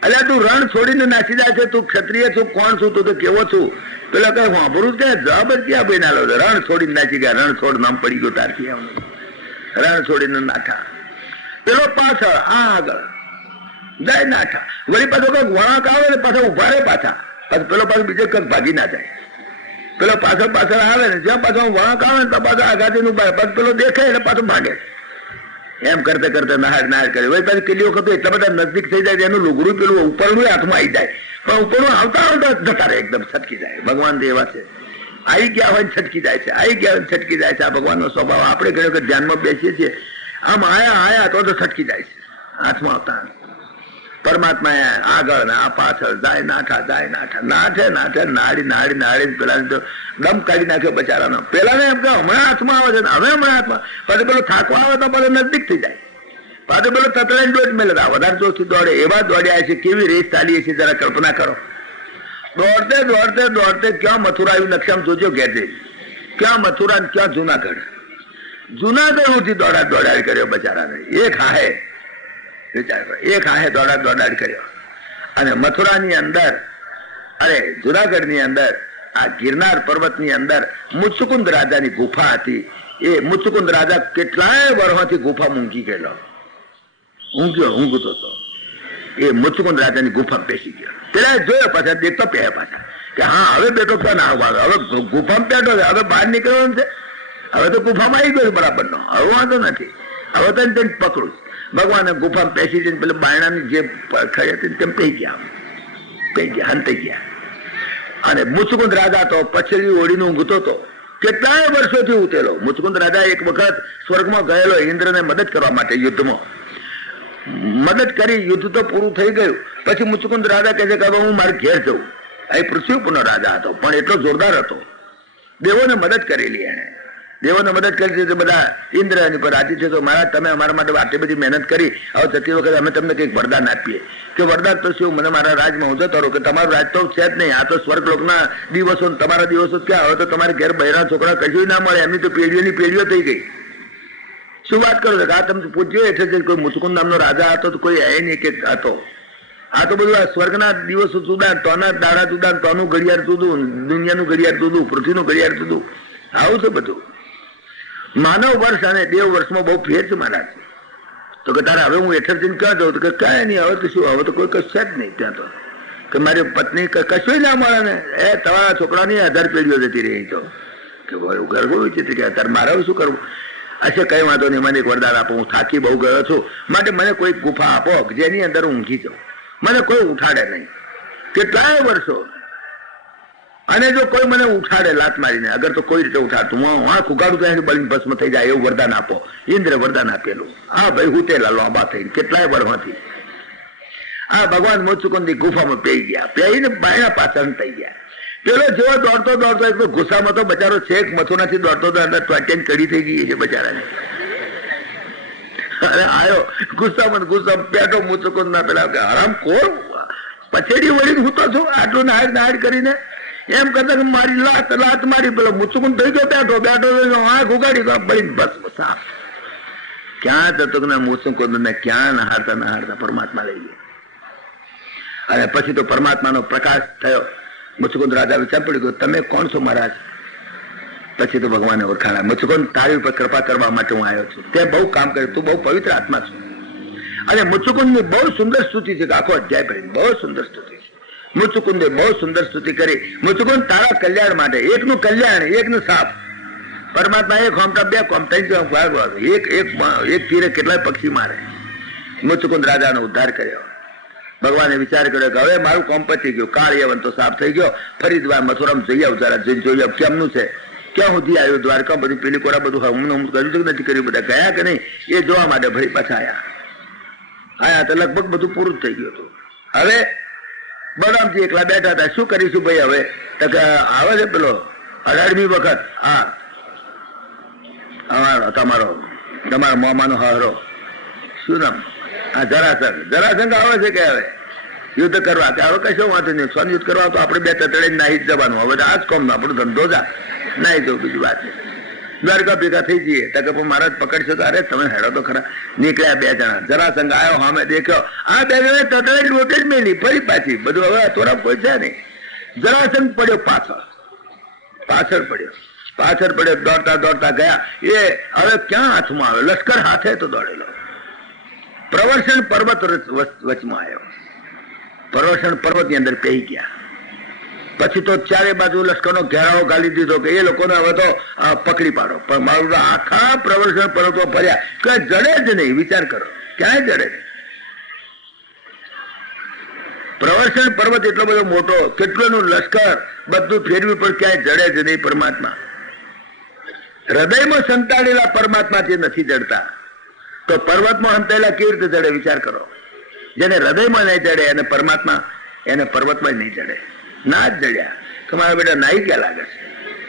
અલ્યા તું રણ છોડીને નાસી જાય છે, તું ક્ષત્રિય છું, કોણ છું, તું તો કેવો છું? પેલા કઈ વાપરું કે જવાબ જ ક્યાં ભાઈ ના લો? રણ છોડીને નાસી ગયા. રણ છોડ નામ પડી ગયું તારથી આવનું. રણ છોડીને નાઠા. પેલો પાછળ, આ આગળ જાય નાઠા. વળી પાછો કઈક વળાંક આવે ને પાછા ઉભા રહે પાછા. પછી પેલો પાછો બીજો કઈક ભાગી ના જાય. પેલો પાછળ આવે ને જ્યાં પાછો વળાંક આવે ને તો પાછા આઘાતી નું પાછું પેલો દેખાય એટલે પાછું ભાગે. એમ કરતા નહાડ કરે. વળી પાછી કેટલી વખત એટલા બધા નજદીક થઈ જાય એનું લુગડું પેલું ઉપરનું હાથમાં આવી જાય, પણ ઉપરનું આવતા જતા રહે, એકદમ છટકી જાય. ભગવાન તો એવા છે, આવી ગયા હોય છટકી જાય છે, આવી ગયા હોય છટકી જાય છે. આ ભગવાનનો સ્વભાવ. આપણે ઘણી વખત ધ્યાનમાં બેસીએ છીએ, આમ આયા તો છટકી જાય છે હાથમાં આવતા. પરમાત્મા આગળ ને આ પાછળ જાય, નાઠે નાડી પેલા તો દમ કાઢી નાખ્યો બચારાનો. પેલા ને એમ કે હમણાં હાથમાં આવે છે, હવે હમણાં હાથમાં. પછી પેલો થાકવા આવે તો પેલો નજદીક થઈ જાય. પાછું પેલો તતડાઈને દોડ મેળે, વધારે જોરથી દોડે. એવા દોડ્યા છે, કેવી રેસ ચાલી છે જરા કલ્પના કરો. દોડતે દોડતે દોડતે ક્યાં મથુરા આવ્યું નકશામાં જોજો ઘેરથી, ક્યાં મથુરા ને ક્યાં જુનાગઢ. જુનાગઢ સુધી દોડાદ કર્યો બચારાને. એક હાહે વિચાર કરો, એક હાહે દોડાદ કર્યો. અને મથુરાની અંદર, અરે જુનાગઢની અંદર, આ ગિરનાર પર્વતની અંદર મુચુકુંદ રાજાની ગુફા હતી. એ મુચુકુંદ રાજા કેટલાય વર્ષોથી ગુફા ઊંઘી ગયેલો, ઊંઘતો હતો. એ મુચુકુંદ રાજાની ગુફા બેસી ગયો. પેલા જોયો, પાછા દેખતો પહે પાછા કે હા હવે બેઠો ક્યાં ના આવે, હવે ગુફામાં બેઠો છે, હવે બહાર નીકળવાનું છે, હવે તો ગુફામાં આવી ગયો બરાબર નો, હવે વાંધો નથી, હવે તો તેને પકડું. ભગવાને ગુફામાં બેસી જઈને પેલું બાયણાની જે ખરી હતી તેમ પી ગયા હંતાઈ ગયા. અને મુચુકુંદ રાજા તો પછડી ઓળીને ઊંઘતો હતો, કેટલાય વર્ષોથી ઉતેલો. મુચુકુંદ રાજા એક વખત સ્વર્ગમાં ગયેલો ઇન્દ્રને મદદ કરવા માટે યુદ્ધમાં. મદદ કરી, યુદ્ધ તો પૂરું થઈ ગયું. પછી મુચુકુંદ રાજા કહે છે કે હવે હું મારે ઘેર જઉં. અહીં પૃથ્વી ઉપરનો રાજા હતો, પણ એટલો જોરદાર હતો, દેવોને મદદ કરેલી એને. દેવોને મદદ કરી છે બધા ઇન્દ્ર એની પર રાજી છે. તો મહારાજ તમે અમારા માટે આટલી બધી મહેનત કરી, હવે જતી વખતે અમે તમને કંઈક વરદાન આપીએ. કે વરદાન તો શું, મને મારા રાજમાં હું જતો રહું, કે તમારું રાજ તો છે જ નહીં, આ તો સ્વર્ગલોકના દિવસો, તમારા દિવસો ક્યાં, હવે તો તમારે ઘેર બહેરા છોકરા કશું ના મળે, એમની તો પેઢીઓની પેઢીઓ થઈ ગઈ. શું વાત કરો છો? આ તમે પૂછ્યો એટલે કોઈ મુચુકુંદ નામનો રાજા હતો તો કોઈ એ નહીં કે હતો. આ તો બધું આ સ્વર્ગના દિવસો જુદા, તોના દાડા જુદા, તોનું ઘડિયાળ જુદું, દુનિયાનું ઘડિયાળ જુદું, પૃથ્વીનું ઘડિયાળ જુદું, આવું છે બધું. માનવ વર્ષ અને દેવ વર્ષમાં બહુ ફેર છે મહારાજ. તો કે તારે હવે હું હેઠળ જઈને ક્યાં જાઉં? તો કે કાંઈ નહીં, હવે તો શું, હવે તો કોઈ કશું જ નહીં ત્યાં તો, કે મારી પત્ની કશું ના મળે ને, એ તમારા છોકરાની 1000 પેઢીઓ જતી રહી. તો કે ઘર બહુ વિચિત્ર, કે અત્યારે મારે શું કરવું? અચ્છા કઈ વાંધો નહીં, મને એક વરદાન આપો, હું થાકી બહુ ગયો છું, માટે મને કોઈ ગુફા આપો જેની અંદર હું ઊંઘી જાઉં, મને કોઈ ઉઠાડે નહીં કેટલાય વર્ષો. અને જો કોઈ મને ઉઠાડે લાત મારીને, અગર તો કોઈ રીતે ઉઠાડતું, હું આંખ ઉગાડું તો એની બળીને ભસ્મ થઈ જાય, એવું વરદાન આપો. ઇન્દ્ર વરદાન આપેલું. હા ભાઈ હુતેલા લોબા થઈને કેટલાય વર્ષોથી આ ભગવાન મુચુકુંદની ગુફામાં પેઈ ગયા. પેઈને બાયણા પાછળ થઈ ગયા. પેલો જેવો દોડતો દોડતો એક ગુસ્સામાં તો બચારો છેક મથુરાથી દોડતો અંદર ટ્વેન્ટી કડી થઈ ગઈ છે બચારાને. અરે આયો ગુસ્સામાં પેટો મુચુકુંદ ના પેલા હરામ ખોર પછેડી વળી હું તો છું આટલું નાડ કરીને એમ કરતા કે મારી લાત મારી. પેલો મુચુકુંદ થઈ ગયો બેઠો આંખ ઉગાડી તો બળી બસ સાફ. ક્યાં જતો કે મુચુકુંદ ને ક્યાં નહાડતા પરમાત્મા લઈ ગયા. અને પછી તો પરમાત્માનો પ્રકાશ થયો. મુચુકુંદ રાજા વિચાર પડી ગયો, તમે કોણ છો મહારાજ? પછી તો ભગવાને ઓળખાણા, મુચુકુંદ તારી ઉપર કૃપા કરવા માટે હું આવ્યો છું, તે બહુ કામ કર્યું, તું બહુ પવિત્ર આત્મા છું. અને મુચુકુંદની બહુ સુંદર સ્તુતિ છે, આખો અધ્યાય ભરી બહુ સુંદર સ્તુતિ છે. મુચુકુંદે બહુ સુંદર સ્તુતિ કરી. મુચુકુંદ તારા કલ્યાણ માટે, એકનું કલ્યાણ એકનું સાપ. પરમાત્મા એક હોમટા બે કોમ એક તીરે કેટલાય પક્ષી મારે. મુચુકુંદ રાજાનો ઉદ્ધાર કર્યો. ભગવાને વિચાર કર્યો કે હવે મારું કોમ પતી ગયું, કાળ યવન તો સાફ થઈ ગયો, ફરી મથુરામાં જઈ આવ, જરા જઈને જોઈ આવ કેમનું છે, ક્યાં સુધી આવ્યું, દ્વારકા બધું પેલી કોરા બધું હમણાં કર્યું કે નથી કર્યું, બધા ગયા કે નહીં એ જોવા માટે ફરી પાછા આયા તો લગભગ બધું પૂરું થઈ ગયું હતું. હવે બળરામજી એકલા બેઠા હતા, શું કરીશું ભાઈ હવે? તો કે આવે છે પેલો 18મી વખત તમારો મોમાનો હારો, શું નામ? હા જરાસંઘ આવે છે કે હવે યુદ્ધ કરવા, કે હવે કશો વાંધો નહીં, સ્વન યુદ્ધ કરવા તો આપણે બે તતડે નાહી જ જવાનું, હવે આ જ કોમ આપણો ધંધો જા નાહી જવું, બીજી વાત છે. દ્વારકા ભેગા થઈ જઈએ તો કે મહારાજ પકડશો તો અરે તમે હેડો તો ખરા. નીકળ્યા 2 જણા, જરાસંઘ આવ્યો, સામે દેખ્યો, આ 2 જણા તતડે રોટે જ મેલી ફરી પાછી, બધું હવે તોરા કોઈ છે નહીં. જરાસંઘ પડ્યો પાછળ પડ્યો, દોડતા ગયા. એ હવે ક્યાં હાથમાં આવ્યો? લશ્કર હાથે તો દોડેલો. પ્રવર્ષણ પર્વત વચમાં આવ્યો. પ્રવર્ષણ પર્વત ની અંદર પેહી ગયા. પછી તો ચારે બાજુ લશ્કરનો ઘેરાવો ગાલી દીધો કે એ લોકોને હવે તો પકડી પાડો. પણ મારું તો આખા પ્રવર્ષણ પર્વતો ફર્યા, કે જડે જ નહીં. વિચાર કરો, ક્યાંય જડે નહીં. પ્રવર્ષણ પર્વત એટલો બધો મોટો, કેટલોનું લશ્કર બધું ફેરવી પણ ક્યાંય જડે જ નહીં. પરમાત્મા હૃદયમાં સંતાડેલા પરમાત્મા જે નથી જડતા, તો પર્વતમાં હંતાયેલા કેવી રીતે જડે? વિચાર કરો. જેને હૃદયમાં નહીં જડે એને પરમાત્મા, એને પર્વતમાં નહીં જડે. ના જ જડ્યા કે મારા બેટા નાહી ગયા લાગે છે,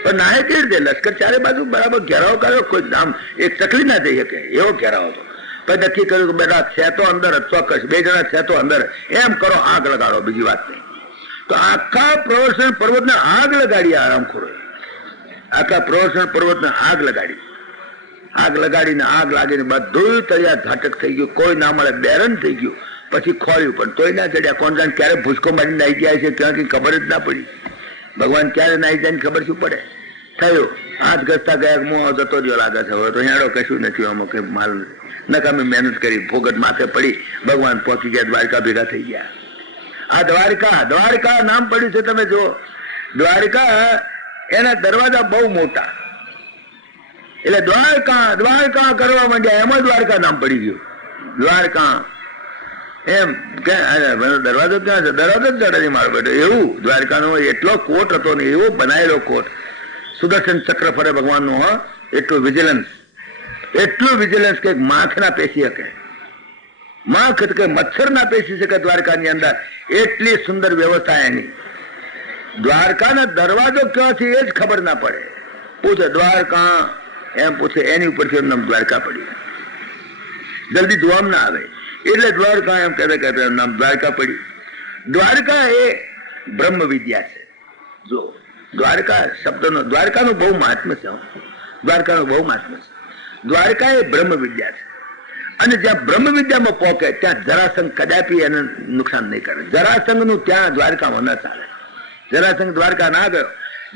પણ નાહે કેવી રીતે? લશ્કર ચારે બાજુ બરાબર ઘેરાવો કર્યો, કોઈ આમ એક ચકલી ના જઈ શકે એવો ઘેરાવો હતો. પછી નક્કી કર્યું કે બેટા છે તો અંદર ચોક્કસ 2 જણા છે તો અંદર, એમ કરો આગ લગાડો, બીજી વાત નહીં. તો આખા પ્રવર્ષણ પર્વતને આગ લગાડી આરામખોરોએ. આખા પ્રવર્ષણ પર્વતને આગ લગાડીને આગ લાગીને બધું તળિયા ઝાટક થઈ ગયું, કોઈ ના મળે, બેરન થઈ ગયું. પછી ખોલ્યું પણ તોય ના ચડ્યા. કોણ જાણે ક્યારે ભૂસકો મારી નાઈ ગયા છે, ક્યાં કઈ ખબર જ ના પડી. ભગવાન ક્યારે નાઈ જાય ખબર શું પડે. થયું હાથ ઘસતા ગયા, મોં જતો રહ્યો લાગે છે. હવે તો હેડો કશું નથી, આમાં કઈ માલ નકામી મહેનત કરી, ફોગટ માથે પડી, ભગવાન પહોંચી ગયા, દ્વારકા ભેગા થઈ ગયા. આ દ્વારકા નામ પડ્યું છે. તમે જો દ્વારકા એના દરવાજા બહુ મોટા, એટલે દ્વારકા કરવા માંડ્યા, એમાં દ્વારકા નામ પડી ગયું. દ્વારકા એમ દરવાજો ક્યાં છે? દરવાજો જ ચડે મારો બેટો. એવું દ્વારકાનો એટલો કોટ હતો ને, એવો બનાવેલો કોટ, સુદર્શન ચક્ર ફરે ભગવાનનું. હા, એટલું વિજિલન્સ કે માખ ના પેશી શકે, માખ કે મચ્છર ના પેશી શકે દ્વારકાની અંદર. એટલી સુંદર વ્યવસ્થા એની. દ્વારકાના દરવાજો ક્યાં છે એ જ ખબર ના પડે. પૂછે દ્વારકા, એમ પૂછે, એની ઉપરથી એમ નામ દ્વારકા પડી. જલ્દી જોવામાં ના આવે એટલે દ્વારકા એમ કહેતા નામ દ્વારકા પડી. દ્વારકા એ બ્રહ્મ વિદ્યા છે. જો દ્વારકા શબ્દનો, દ્વારકાનું બહુ મહાત્મ્ય છે. દ્વારકાનું બહુ મહાત્મ્ય છે. દ્વારકા એ બ્રહ્મ વિદ્યા છે. અને જ્યાં બ્રહ્મ વિદ્યામાં પોકે ત્યાં જરાસંઘ કદાપી એને નુકસાન નહીં કરે. જરાસંઘનું ત્યાં દ્વારકામાં ન ચાલે. જરાસંઘ દ્વારકા ના ગયો.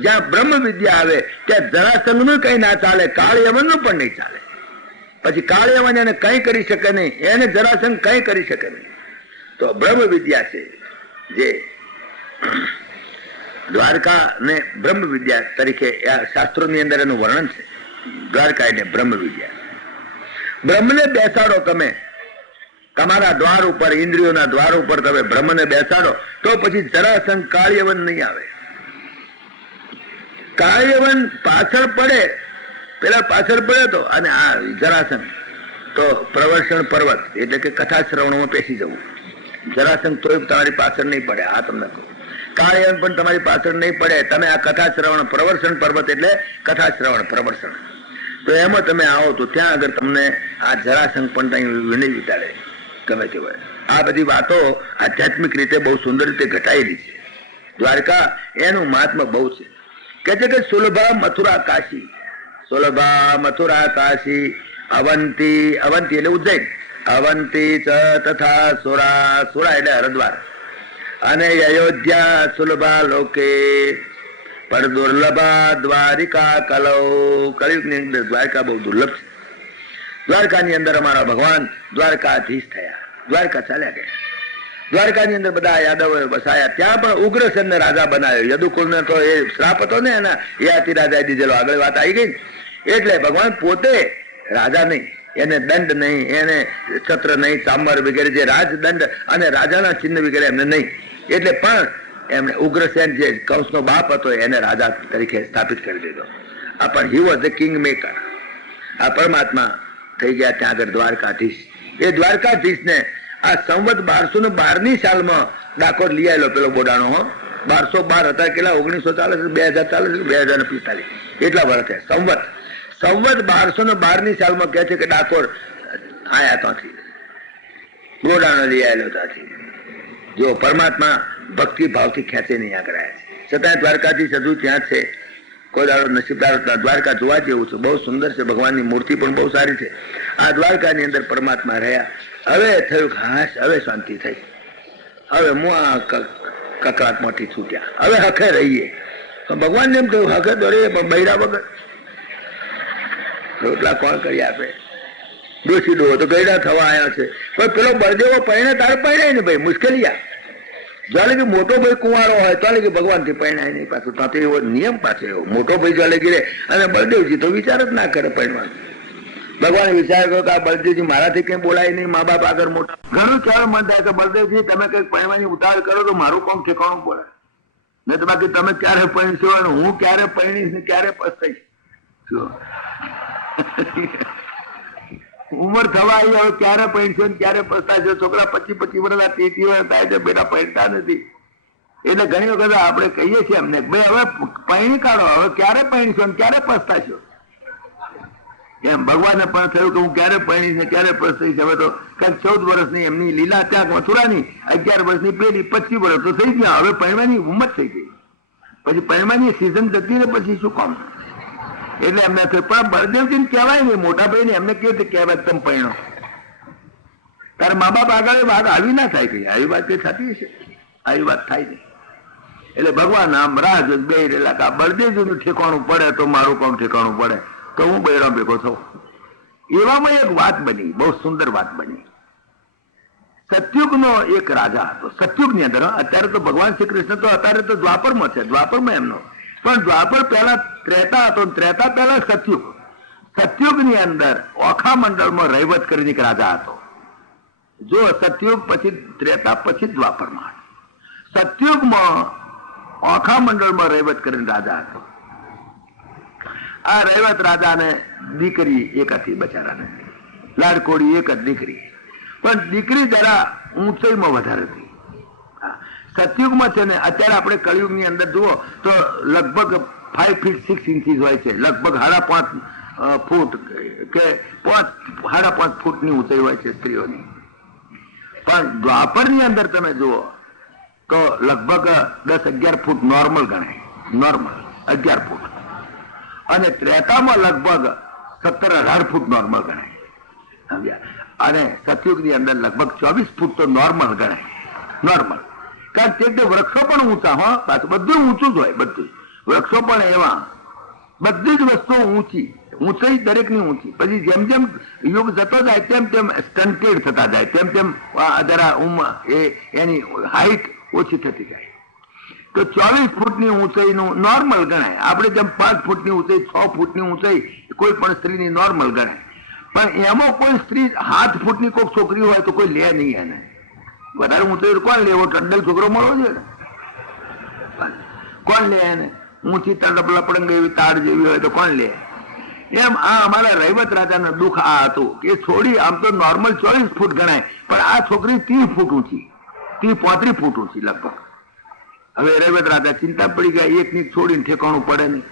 જ્યાં બ્રહ્મ વિદ્યા આવે ત્યાં જરાસંઘનું કઈ ના ચાલે, કાળયવનનું પણ નહીં ચાલે. પછી કાળયવન એને કઈ કરી શકે નહીં, એને જરાસંઘ કઈ કરી શકે નહીં. તો બ્રહ્મ વિદ્યા છે જે દ્વારકા ને બ્રહ્મ વિદ્યા તરીકે શાસ્ત્રોની અંદર એનું વર્ણન છે. દ્વારકા એને બ્રહ્મ વિદ્યા. બ્રહ્મને બેસાડો તમે તમારા દ્વાર ઉપર, ઇન્દ્રિયોના દ્વાર ઉપર તમે બ્રહ્મને બેસાડો તો પછી જરાસંઘ કાળયવન નહીં આવે. કાળયવન પાછળ પડે, પેલા પાછળ પડે તો, અને આ જરાસંઘ તો પ્રવર્ષણ પર્વત એટલે કે કથા શ્રવણમાં પેસી જવું. જરાસંઘ તોય તમારી પાછળ નહીં પડે. આ તમને કહું, કાળયવન પણ તમારી પાછળ નહીં પડે. તમે આ કથા શ્રવણ, પ્રવર્ષણ પર્વત એટલે કથા શ્રવણ પ્રવર્ષણ, તો એમાં તમે આવો તો ત્યાં આગળ તમને આ જરાસંઘ પણ ત્યાં વિનય વિતાડે ગમે તે હોય. આ બધી વાતો આધ્યાત્મિક રીતે બહુ સુંદર રીતે ઘટાયેલી છે. દ્વારકા એનું મહાત્મા બહુ છે. કે છે કે સુલભા મથુરા કાશી, સુલભા મથુરા કાશી, અવંતી, અવંતી એટલે ઉજ્જૈન, અવંતી ચ તથા સુરા, સુરા એટલે હરદ્વાર, અને અયોધ્યા સુલભા લોકે પર દુર્લભા દ્વારિકા કલૌ. કળિયુગની અંદર દ્વારકા બહુ દુર્લભ છે. દ્વારકાની અંદર અમારા ભગવાન દ્વારકાધીશ થયા, દ્વારકા ચાલ્યા ગયા. દ્વારકાની અંદર બધા યાદવો બસાયા. ત્યાં પણ ઉગ્રસેનને રાજા બનાવ્યો. યદુકુળને તો એ શ્રાપ હતો ને એના, એ આથી રાજા દીધેલો. આગળ વાત આવી ગઈ. એટલે ભગવાન પોતે રાજા નહીં, એને દંડ નહીં, એને છત્ર નહીં, ચામર વગેરે જે રાજદંડ અને રાજાના ચિહ્ન વગેરે એમને નહીં. એટલે પણ એમણે ઉગ્રસેન જે કંસનો બાપ હતો એને રાજા તરીકે સ્થાપિત કરી દીધો. આ પણ he was the king maker. આ પરમાત્મા થઈ ગયા ત્યાં આગળ દ્વારકાધીશ. એ દ્વારકાધીશને આ સંવત 1212 સાલમાં ડાકોર લઈ આવેલો પેલો બોડાણો. 1212 હતા, કેટલા 1940, 2000 ચાલે, 2045 એટલા વર્ષ થયા. સંવત 1212 સાલમાં કહે છે કે ડાકોર આયા ત્યાંથી બોડાણો લઈ આવેલો ત્યાંથી. જો પરમાત્મા ભક્તિ ભાવથી ખેંચે નહીં આગળ આવ્યા છે. છતાં દ્વારકાધીશ હજુ ત્યાં છે. કોઈ દાડો નસીબદાર દ્વારકા જોવા જેવું છે, બહુ સુંદર છે. ભગવાનની મૂર્તિ પણ બહુ સારી છે. આ દ્વારકાની અંદર પરમાત્મા રહ્યા. હવે થયું હાશ, હવે શાંતિ થઈ. હવે હું આ કકડાટમાંથી છૂટ્યા, હવે હખે રહીએ. ભગવાન એમ કહ્યું હખે તો રહીએ પણ બૈરા વગર. રોટલા કોણ કરી આપે? ડોસી ડો તો ગયડા થવા આવ્યા છે. પણ પેલો બળદેવો પરણે તારે પરણાય ને ભાઈ, મુશ્કેલી આ. જો કે મોટો ભાઈ કુંવારો હોય તો કે ભગવાન થી પરણાય નહીં. પાછું તો એવો નિયમ પાછો એવો. મોટો ભાઈ જો ગીરે અને બળદેવજી તો વિચાર જ ના કરે પરણવાનું. ભગવાન વિચાર કર્યો કે આ બળદેવજી મારાથી કઈ બોલાય નહીં, મા બાપ આગળ મોટા. ઘણું ચાલ મન થાય કે બળદેવજી તમે કઈક પરણવાની ઉતાવળ કરો તો મારું કોમ ઠેકાણું બોલે. નહીં તો બાકી તમે ક્યારે પરણશો અને હું ક્યારે પરણીશ ને ક્યારે પસ્તાઈશ. ઉંમર થવા આવી હવે ક્યારે પરણશો ને ક્યારે પસ્તાશો. છોકરા 25 વર્ષ 30 વર્ષ થાય છે, બેટા પરણતા નથી. એટલે ઘણી વખત આપણે કહીએ છીએ એમને ભાઈ હવે પરણી કાઢો, હવે ક્યારે પરણશો ને ક્યારે પસ્તાશો. એમ ભગવાનને પણ થયું કે હું ક્યારે પરણીશ ને ક્યારે પ્રસવીશ. હવે તો કંઈક 14 વર્ષની એમની લીલા ત્યાં મથુરાની, 11 વર્ષની પેલી, 25 વર્ષ તો થઈ ગયા. હવે પરણવાની ઉંમર થઈ ગઈ. પછી પરણવાની સિઝન જતી રહે પછી શું કામ? એટલે એમને થયું. પણ બળદેવજીને કહેવાય નહીં, મોટા ભાઈને એમને કેવી રીતે કહેવાય તમે પરણો? તારે મા બાપ આગળ વાત આવી ના થાય. કઈ આવી વાત કઈ થતી હશે? આવી વાત થાય નહીં. એટલે ભગવાન આમ રાહ જોઈ બે રહેલા કે બળદેવજીનું ઠેકાણું પડે તો મારું કામ ઠેકાણું પડે તો હું બૈરા ભેગો થઉં. એવામાં એક વાત બની, બહુ સુંદર વાત બની. સતયુગનો એક રાજા હતો. સતયુગની અંદર, અત્યારે તો ભગવાન શ્રી કૃષ્ણ તો અત્યારે તો દ્વાપરમાં છે, દ્વાપરમાં એમનો, પણ દ્વાપર પહેલા ત્રેતા હતો, ત્રેતા પહેલા સતયુગ. સતયુગની અંદર ઓખા મંડળમાં રૈવત કરીને એક રાજા હતો. જો સતયુગ પછી ત્રેતા પછી દ્વાપરમાં. સતયુગમાં ઓખા મંડળમાં રૈવત કરીને રાજા હતો. આ રૈવત રાજાને દીકરી એક હતી, બચારાને લાડકોડી એક જ દીકરી, પણ દીકરી જરા ઊંચાઈમાં વધારે હતી. સતયુગમાં છે ને, અત્યારે આપણે કળિયુગની અંદર જુઓ તો લગભગ 5 feet 6 inches હોય છે, લગભગ 5.5 ફૂટ કે 5.5 ફૂટની ઊંચાઈ હોય છે સ્ત્રીઓની. પણ દ્વાપરની અંદર તમે જુઓ તો લગભગ 10-11 ફૂટ નોર્મલ ગણાય, નોર્મલ 11 ફૂટ. અને ત્રેતામાં લગભગ 17-18 ફૂટ નોર્મલ ગણાય. અને સતયુગની અંદર લગભગ 24 ફૂટ તો નોર્મલ ગણાય, નોર્મલ. કારણ કે વૃક્ષો પણ ઊંચા, હો પાછું બધું ઊંચું જ હોય, બધું વૃક્ષો પણ એવા, બધી જ વસ્તુઓ ઊંચી, ઊંચાઈ દરેકની ઊંચી. પછી જેમ જેમ યુગ જતો જાય તેમ તેમ સ્ટન્ટેડ થતા જાય, તેમ તેમ જરા એની હાઈટ ઓછી થતી જાય. તો 24 ફૂટની ઊંચાઈનું નોર્મલ ગણાય. આપણે જેમ 5 ફૂટની ઊંચાઈ, 6 ફૂટની ઊંચાઈ કોઈ પણ સ્ત્રીની નોર્મલ ગણાય. પણ એમાં કોઈ સ્ત્રી 7 ફૂટની કોઈ છોકરી હોય તો કોઈ લે નહીં એને. વધારે ઊંચાઈ કોણ લે? એવો ટંડલ છોકરો મળવો છે ને, કોણ લે એને? ઊંચી લપડંગ એવી તાડ જેવી હોય તો કોણ લે? એમ આ અમારા રૈવત રાજાનું દુઃખ આ હતું કે છોડી આમ તો નોર્મલ 24 ફૂટ ગણાય, પણ આ છોકરી 30 ફૂટ ઊંચી, 30-35 ફૂટ ઊંચી લગભગ. હવે રૈવત રાજા ચિંતા પડી ગયા, એકની છોડીને ઠેકાણું પડે નહીં.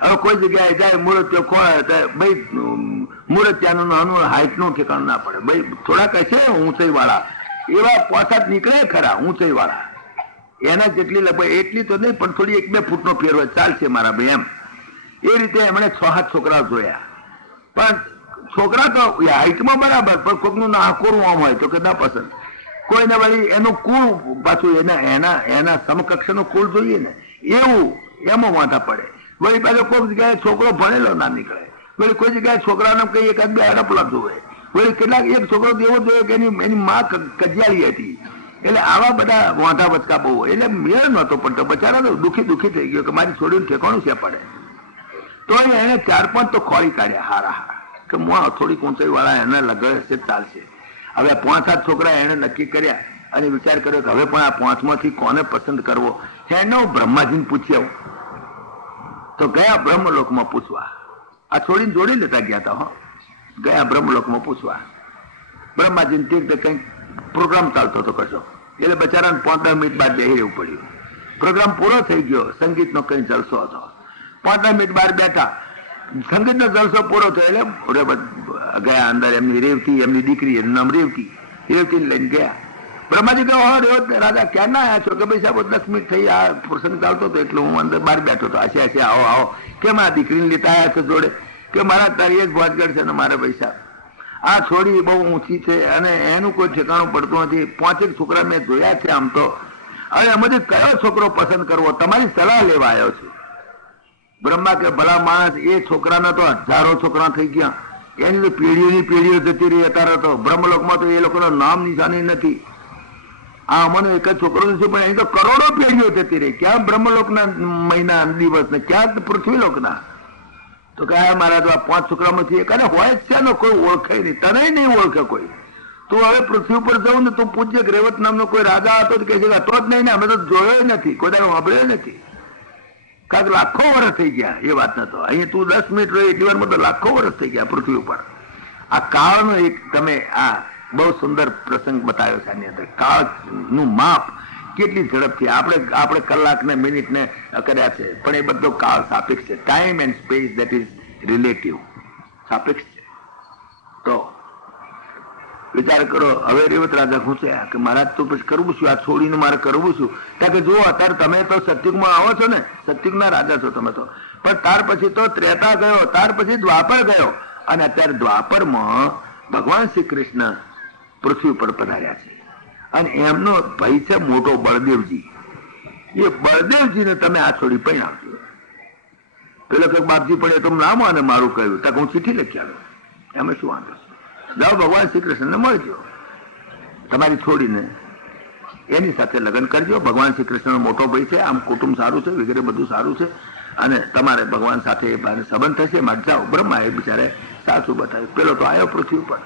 હવે કોઈ જગ્યાએ જાય મૂર્ત્યો ખોળે, ભાઈ મૂર્ત્યાનું હાઈટનું ઠેકાણું ના પડે. ભાઈ થોડાક હશે ઊંચાઈ વાળા, એવા પોસાદ નીકળે ખરા ઊંચાઈ વાળા, એના જેટલી લગભગ એટલી તો નહીં પણ થોડી 1-2 ફૂટનો ફેર હોય, ચાલશે મારા ભાઈ એમ. એ રીતે એમણે 6-7 છોકરા જોયા. પણ છોકરા તો હાઈટમાં બરાબર, પણ કોઈકનું નાકોરું આમ હોય તો કે ના પસંદ. કોઈને વળી એનું કુળ પાછું એના સમકક્ષનું કુળ જોઈએ ને, એવું એમાં વાંધા પડે. વળી પાછો કોઈ જગ્યાએ છોકરો ભણેલો ના નીકળે, વળી કોઈ જગ્યાએ છોકરાને કઈ 1-2 હડપલા જોવે, વળી કેટલાક એક છોકરો એવો જોયો કે એની માં કજિયાળી હતી. એટલે આવા બધા વાંધા વચકા બહુ, એટલે મેળ નહોતો પડતો. બચારા તો દુઃખી થઈ ગયો કે મારી છોડીને ઠેકાણું છે પડે. તો એને 4-5 તો ખોળી કાઢ્યા હારા કે થોડીક ઊંચાઈ વાળા એને લગડે છે, ચાલશે. હવે 5-7 છોકરા એને નક્કી કર્યા અને વિચાર કર્યો કે હવે પણ આ 5માંથી કોને પસંદ કરવો. એને હું બ્રહ્માજીને પૂછ્યો તો ગયા બ્રહ્મલોકમાં પૂછવા. આ છોડીને જોડી લેતા ગયા હતા, હો ગયા બ્રહ્મલોકમાં પૂછવા. બ્રહ્માજીને તીર્થ કંઈક પ્રોગ્રામ ચાલતો હતો કશો, એટલે બચારાને 5-10 મિનિટ બાદ બેસી રહેવું પડ્યું. પ્રોગ્રામ પૂરો થઈ ગયો, સંગીતનો કઈ જલસો હતો. 5-10 મિનિટ બહાર બેઠા, સંગીતનો જલસો પૂરો થયો એટલે ગયા અંદર. એમની રેવતી, એમની દીકરી, એનું નામ રેવતી, રેવતીને લઈને ગયા. બ્રહ્માજી કહો, હા રેવત રાજા ક્યાં ના આવ્યા છો? કે ભાઈ સાહેબ 10 મિનિટ થઈ, આ પ્રસંગ ચાલતો હતો એટલે હું અંદર બહાર બેઠો હતો. આશે આવો. કેમ આ દીકરીને લેતા આવ્યા છો જોડે? કે મારા તારી જ ભોજગઢ છે ને મારે પૈસા. આ છોડી બહુ ઊંચી છે અને એનું કોઈ ઠેકાણું પડતું નથી. 5 છોકરા મેં જોયા છે આમ તો, અને એમાંથી કયો છોકરો પસંદ કરવો તમારી સલાહ લેવા આવ્યો છું. બ્રહ્મા કે ભલા માણસ, એ છોકરાના તો 1000 છોકરા થઈ ગયા, એની તો પેઢીઓ જતી રહી. અત્યારે તો બ્રહ્મલોકમાં તો એ લોકોનું નામ નિશાની નથી. આ અમને એક જ છોકરો નથી, પણ અહીં તો કરોડો પેઢીઓ જતી રહી. ક્યાં બ્રહ્મલોકના મહિના દિવસ ને, ક્યાં પૃથ્વીલોકના. તો કે મારા તો આ 5 છોકરામાંથી એક હોય જ છે ને, કોઈ ઓળખે નહીં, તને નહીં ઓળખે કોઈ. તું હવે પૃથ્વી ઉપર જવું ને, તું પૂજ્ય રેવત નામનો કોઈ રાજા હતો કે છે હતો જ નહીં ને, અમે તો જોયો નથી, કોઈ દાડો સાંભળ્યો નથી. કારણ કે લાખો વર્ષ થઈ ગયા એ વાત નતો. અહીંયા તું 10 મિનિટ રહી એટલી વારમાં તો લાખો વર્ષ થઈ ગયા પૃથ્વી ઉપર. આ કાળનો એક તમે આ બહુ સુંદર પ્રસંગ બતાવ્યો છે. આની અંદર કાળનું માપ કેટલી ઝડપથી આપણે કલાકને મિનિટને કર્યા છે, પણ એ બધો કાળ સાપેક્ષ છે. Time and space that is relative, સાપેક્ષ છે. તો વિચાર કરો. હવે રેવત રાજા ખૂંચ્યા કે મહારાજ તો પછી કરવું શું, આ છોડીને મારે કરવું શું? કારણ કે જુઓ અત્યારે તમે તો સતયુગમાં આવો છો ને, સતયુગના રાજા છો તમે તો, પણ ત્યાર પછી તો ત્રેતા ગયો, ત્યાર પછી દ્વાપર ગયો, અને અત્યારે દ્વાપરમાં ભગવાન શ્રી કૃષ્ણ પૃથ્વી પર પધાર્યા છે, અને એમનો ભાઈ છે મોટો બળદેવજી. એ બળદેવજીને તમે આ છોડી પરણાવજો. પેલો કે બાપજી પણ એ તો ના માને મારું કહ્યું, તક હું ચિઠ્ઠી લખી આવ્યો, એમાં શું વાંધો છે? જાઓ ભગવાન શ્રી કૃષ્ણને મળજો, તમારી છોડીને એની સાથે લગ્ન કરજો. ભગવાન શ્રી કૃષ્ણનો મોટો ભાઈ છે, આમ કુટુંબ સારું છે વગેરે બધું સારું છે, અને તમારે ભગવાન સાથે સંબંધ થશે. માટે જાઓ. બ્રહ્મા એ બિચારે સાચું બતાવ્યું. પેલો તો આવ્યો પૃથ્વી ઉપર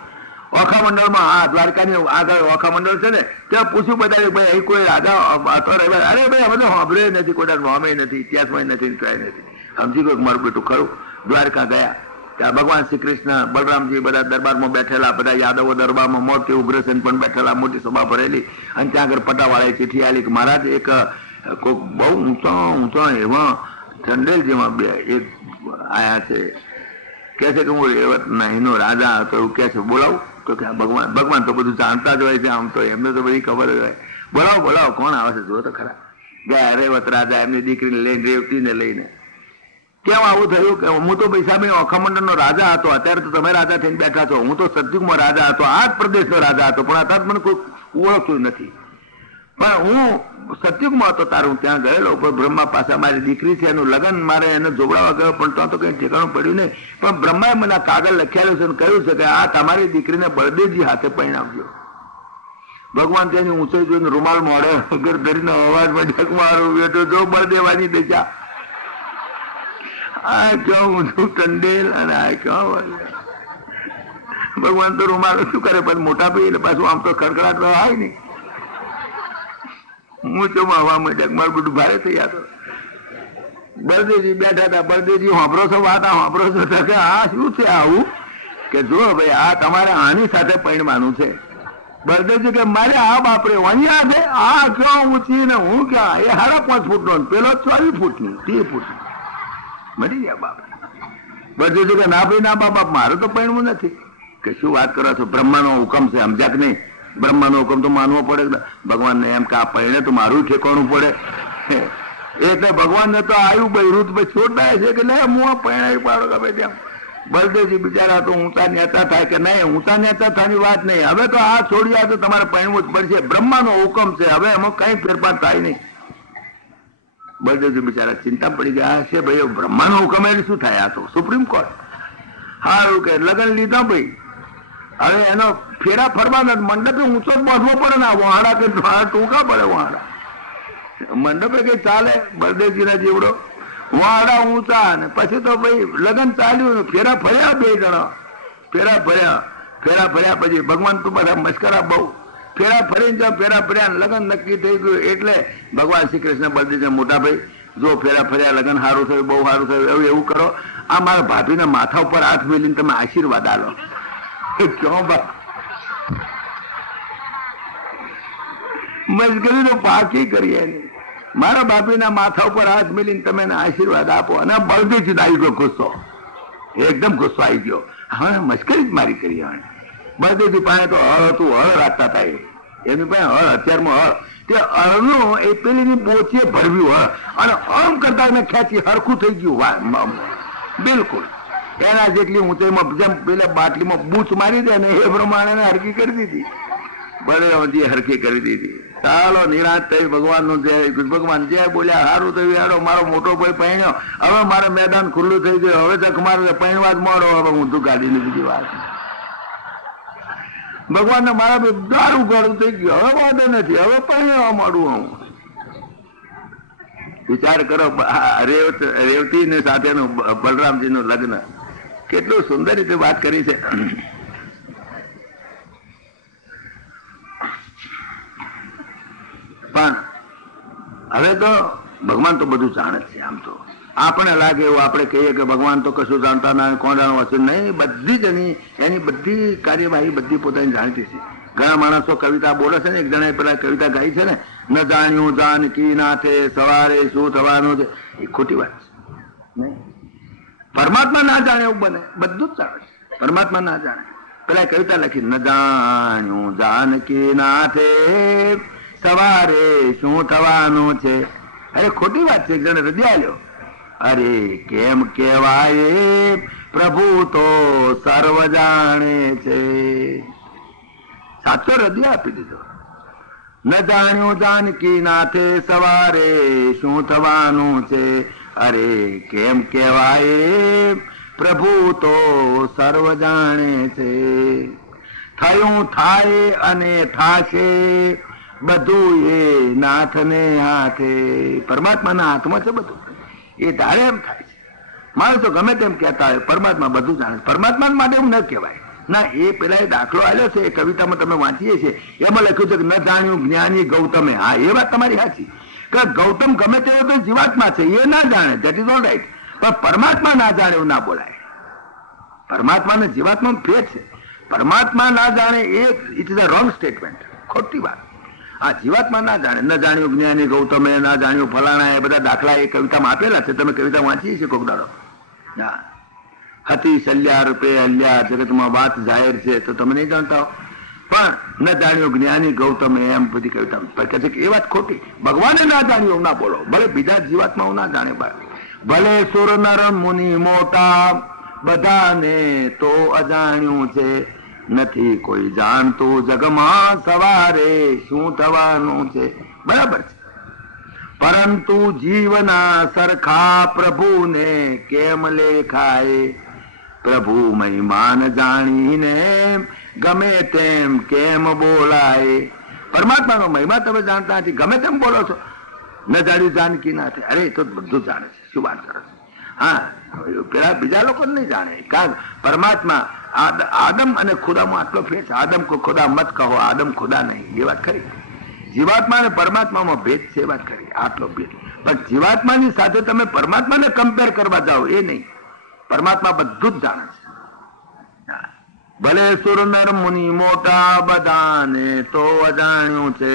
ઓખા મંડળમાં, આ દ્વારકાની આગળ ઓખા મંડળ છે ને, ત્યાં પૂછ્યું બતાવ્યું ભાઈ અહીં કોઈ રાજા હતો? અરે ભાઈ અમે તો સાંભળ્યું નથી, કોઈ નામે નથી, ઇતિહાસમાં નથી, કઈ નથી. સમજી ગયો મારું બેટું ખરું. દ્વારકા ગયા ત્યાં ભગવાન શ્રી કૃષ્ણ, બલરામજી બધા દરબારમાં બેઠેલા, બધા યાદવો દરબારમાં, મોટી ઉગ્રસેન પણ બેઠેલા, મોટી સભા ભરેલી, અને ત્યાં આગળ પટાવાળાએ ચિઠ્ઠી આલી કે મહારાજ એક કોઈ બહુ ઊંચો એવા ચંડેલ જેમાં બે એક આયા છે, કે છે કે હું રેવત એનો રાજા હતો એવું કે છે, બોલાવું? તો કે ભગવાન તો બધું જાણતા જ હોય છે, આમ તો એમને તો બધી ખબર જ હોય. બોલાવો કોણ આવે છે જુઓ તો ખરા. ગયા રેવત રાજા એમની દીકરીને લઈને, રેવતીને લઈને. કેમ આવું થયું? કે હું તો પૈસાબેન ઓખામંડળનો રાજા હતો, અત્યારે તો તમે રાજા થઈને બેઠા છો, હું તો સતયુગમાં રાજા હતો, આ જ પ્રદેશનો રાજા હતો, પણ અત્યારે મને કોઈ ઓળખતું નથી. પણ હું સતયુગમાં હતો તારું ત્યાં ગયેલો, પણ બ્રહ્મા પાસે મારી દીકરી છે, એનું લગ્ન મારે એને જોવડાવવા ગયો, પણ ત્યાં તો કઈ ઠેકાણું પડ્યું નહીં. પણ બ્રહ્માએ મને કાગળ લખેલું છે અને કહ્યું છે કે આ તમારી દીકરીને બળદેવજી હાથે પરણાવજો. ભગવાન તેની ઊંચાઈ જોઈને રૂમાલ મોડે વગર ધરીનો અવાજમાં જગ મારું બેઠો, જો બળદેવાની દિશા. આ ક્યાં ઊંધું ટંડેલ અને આ ક્યાં ભગવાન તો રૂમાલ શું કરે, પણ મોટા ભાઈ એટલે પાછું આમ તો ખડખડાટ આવે નહીં. હું ચોમાં હવામાં જગમાર બધું ભારે થઈ જતો. બળદેવજી બેઠા હતા. બળદેવજી સાંભળો છો વાત? સાંભળો છો? કે આ શું છે આવું? કે જો ભાઈ આ તમારે આની સાથે પરણવાનું છે. બળદેવજી કે મારે આ બાપરે અહીંયા છે, આ ક્યાં ઊંચી ને હું ક્યાં? એ 5.5 ફૂટનો, પેલો 24 ફૂટની 30 ફૂટની મળી ગયા બાપ. બળદેવજી કે ના ભાઈ ના બાપ, મારે તો પરણવું નથી. કે શું વાત કરો છો? બ્રહ્માનો હુકમ છે, સમજ્યા કે નહીં? બ્રહ્માનો હુકમ તો માનવો પડે. ભગવાનને એમ કે આ પરણે તો મારું ઠેકાણું પડે. એટલે ભગવાનને તો આવ્યું બૈરું છોડાય છે કે નહીં, હું પરણાવી પાડો ગમે ત્યાં. બળદેવજી બિચારા તો ઊંચા નેતા થાય કે નહીં, ઊંચા નેતા થવાની વાત નહીં. હવે તો આ છોડ્યા તો તમારે પરણવું જ પડશે, બ્રહ્માનો હુકમ છે, હવે એમાં કઈ ફેરફાર થાય નહીં. બળદેવજી બિચારા ચિંતા પડી ગયા છે, ભાઈ બ્રહ્માનો હુકમ એટલે શું થાય? આ તો સુપ્રીમ કોર્ટ. સારું કે લગ્ન લીધા ભાઈ, હવે એનો ફેરા ફરવાના, મંડપે ઊંચો જ બાંધવો પડે ને, વહાડા કે ટૂંકા પડે વહાડા. મંડપે કઈ ચાલે બળદેવજીના જેવડો વહાડા ઊંચા, ને પછી તો ભાઈ લગ્ન ચાલ્યું, ફેરા ફર્યા, 2 જણા ફેરા ફર્યા પછી ભગવાન તો બધા મસ્કરા બહુ. ફેરા ફરીને ફેરા ફર્યા, લગ્ન નક્કી થઈ ગયું. એટલે ભગવાન શ્રી કૃષ્ણ બળદેવજી મોટા ભાઈ, જો ફેરા ફર્યા, લગ્ન સારું થયું, બહુ સારું થયું, એવું કરો, આ મારા ભાભીના માથા ઉપર હાથ મેલીને તમે આશીર્વાદ આલો. ક્યાં બા મસ્કરી તો પાકી કરીએ નહીં. મારા બાપીના માથા ઉપર હાથ મેલીને તમે આશીર્વાદ આપો. અને બળદેવજી આવી ગયો ગુસ્સો, એકદમ ગુસ્સો આવી ગયો. હવે મસ્કરી જ મારી કરી. બળદેવજી પાસે તો હળ હતું, હળ રાખતા હતા. એની પાસે હળ, અત્યારમાં હળ, તે હળનું એ પેલીની બોચીએ ભરવ્યું હળ, અને આમ કરતા એને ખેંચી હરખું થઈ ગયું બિલકુલ. એના જેટલી ઊંચાઈમાં જેમ પેલા બાટલીમાં બૂચ મારી દે ને એ પ્રમાણે હરકી કરી દીધી. બળદેવજી હરકી કરી દીધી. ચાલો નિરાશ થઈ, ભગવાનનું જય. ભગવાન જય બોલ્યા, સારું થયું, યારો મારો મોટો ભાઈ પહેણ્યો, હવે મારે મેદાન ખુલ્લું થઈ ગયું, હવે તક મારે પહેણવા જ મોડો, હવે ઊંધું કાઢીને બીજી વાત. ભગવાનને મારા ભાઈ દારૂ ઘોડું થઈ ગયું, હવે વાંધો નથી, હવે પહેણવા માંડું હું. વિચાર કરો, રેવતી ને સાથેનું બલરામજીનું લગ્ન કેટલું સુંદર રીતે વાત કરી છે. પણ હવે તો ભગવાન તો બધું જાણે છે. આમ તો આપણે લાગે એવું આપણે કહીએ કે ભગવાન તો કશું જાણતા ના, કોણ જાણવા છે? નહીં, બધી જ એની બધી કાર્યવાહી બધી પોતાની જાણતી છે. ઘણા માણસો કવિતા બોલે છે ને, એક જણાએ પેલા કવિતા ગાઈ છે ને, ન જાણ્યું જાનકી નાથે સવારે શું થવાનું છે, એ ખોટી વાત છે. નહીં, પરમાત્મા ના જાણે એવું બને? બધું જ જાણે છે. પરમાત્મા ના જાણે, પેલા કવિતા લખી, ન જાણ્યું જાનકી નાથે સવારે શું થવાનું છે. અરે ખોટી વાત છે. એક જણે હૃદય લ્યો, અરે કેમ કેવાય પ્રભુ તો સર્વ જાણે છે. સાચો હૃદય આપી દીધો. ન જાણ્યું જાનકી નાથે સવારે શું થવાનું છે. અરે કેમ કેવાય પ્રભુ તો સર્વ જાણે છે. થયું થાય અને થાશે બધું એ નાથને હાથે. પરમાત્માના હાથમાં છે બધું. એ ધારે એમ થાય છે. માણસો ગમે તેમ કહેતા હોય પરમાત્મા બધું જાણે. પરમાત્મા માટે એવું ન કહેવાય ના. એ પેલા દાખલો આવ્યો છે એ કવિતામાં તમે વાંચીએ છીએ, એમાં લખ્યું છે કે ન જાણ્યું જ્ઞાની ગૌતમે. હા, એ વાત તમારી સાચી કે ગૌતમ ગમે તે તો જીવાત્મા છે, એ ના જાણે, ધેટ ઇઝ ઓલ રાઈટ. પણ પરમાત્મા ના જાણે એવું ના બોલાય. પરમાત્મા ને જીવાત્મા ફેર છે. પરમાત્મા ના જાણે એ it is a wrong statement, ખોટી વાત. આ જીવાત્મા ના જાણે. ન જાણ્યું જ્ઞાની ગૌતમે, ના જાણ્યું ફલાણા, એ બધા દાખલા એ કવિતામાં આપેલા છે. તમે કવિતા વાંચીએ છીએ કોક દાડો. હા, હતી શલ્યા રૂપે અલ્યા, જગતમાં વાત જાહેર છે તો તમે નહીં જાણતા હો. પણ ન જાણ્યું જ્ઞાની ગૌતમે, એમ બધી કવિતા કહે છે કે એ વાત ખોટી. ભગવાને ના જાણ્યું ના બોલો, ભલે બીજા જીવાત્માઓ ના જાણે, ભલે સુર નર મુનિ મોટા બધાને તો અજાણ્યું છે. નથી કોઈ જાણતું જગમાં સવારે શું થવાનું છે. બરાબર છે. પરંતુ જીવના સરખા પ્રભુને કેમ લેખાય. પ્રભુ મહિમાન જાણીને ગમે તેમ કેમ બોલાય. પરમાત્માનો મહિમા તમે જાણતા નથી, ગમે તેમ બોલો છો. ન જાણ્યું જાનકી ના થાય. અરે એ તો બધું જાણે છે. શું વાત કરો છો? હા, પેલા બીજા લોકો નહીં જાણે. કારણ પરમાત્મા આદમ અને ખુદામાં આટલો ફેર છે. આદમ કો ખુદા મત કહો, આદમ ખુદા નહીં, એ વાત ખરી. જીવાત્મા અને પરમાત્મામાં ભેદ છે, એ વાત ખરી. આટલો ભેદ. પણ જીવાત્માની સાથે તમે પરમાત્માને કમ્પેર કરવા જાઓ એ નહીં. પરમાત્મા બધું જ જાણે છે. ભલે સુર નર મુનિ મોટા બધાને તો અજાણ્યું છે.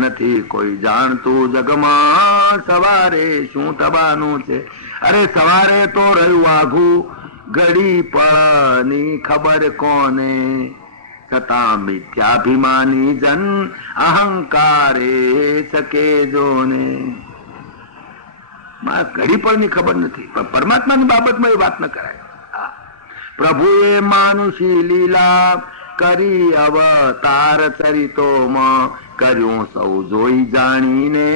નથી કોઈ જાણતું જગમાં સવારે શું થવાનું છે. અરે સવારે તો રહ્યું આઘું, ઘડી પળની ખબર કોને. છતાં મિથ્યાભિમાની જન અહંકારે શકે જોને. ઘડી પળની ખબર નથી, પણ પરમાત્માની બાબતમાં એ વાત ન કરાય. પ્રભુએ માનુષી લીલા કરી અવતાર ચરિતોમાં, કર્યું સૌ જોઈ જાણીને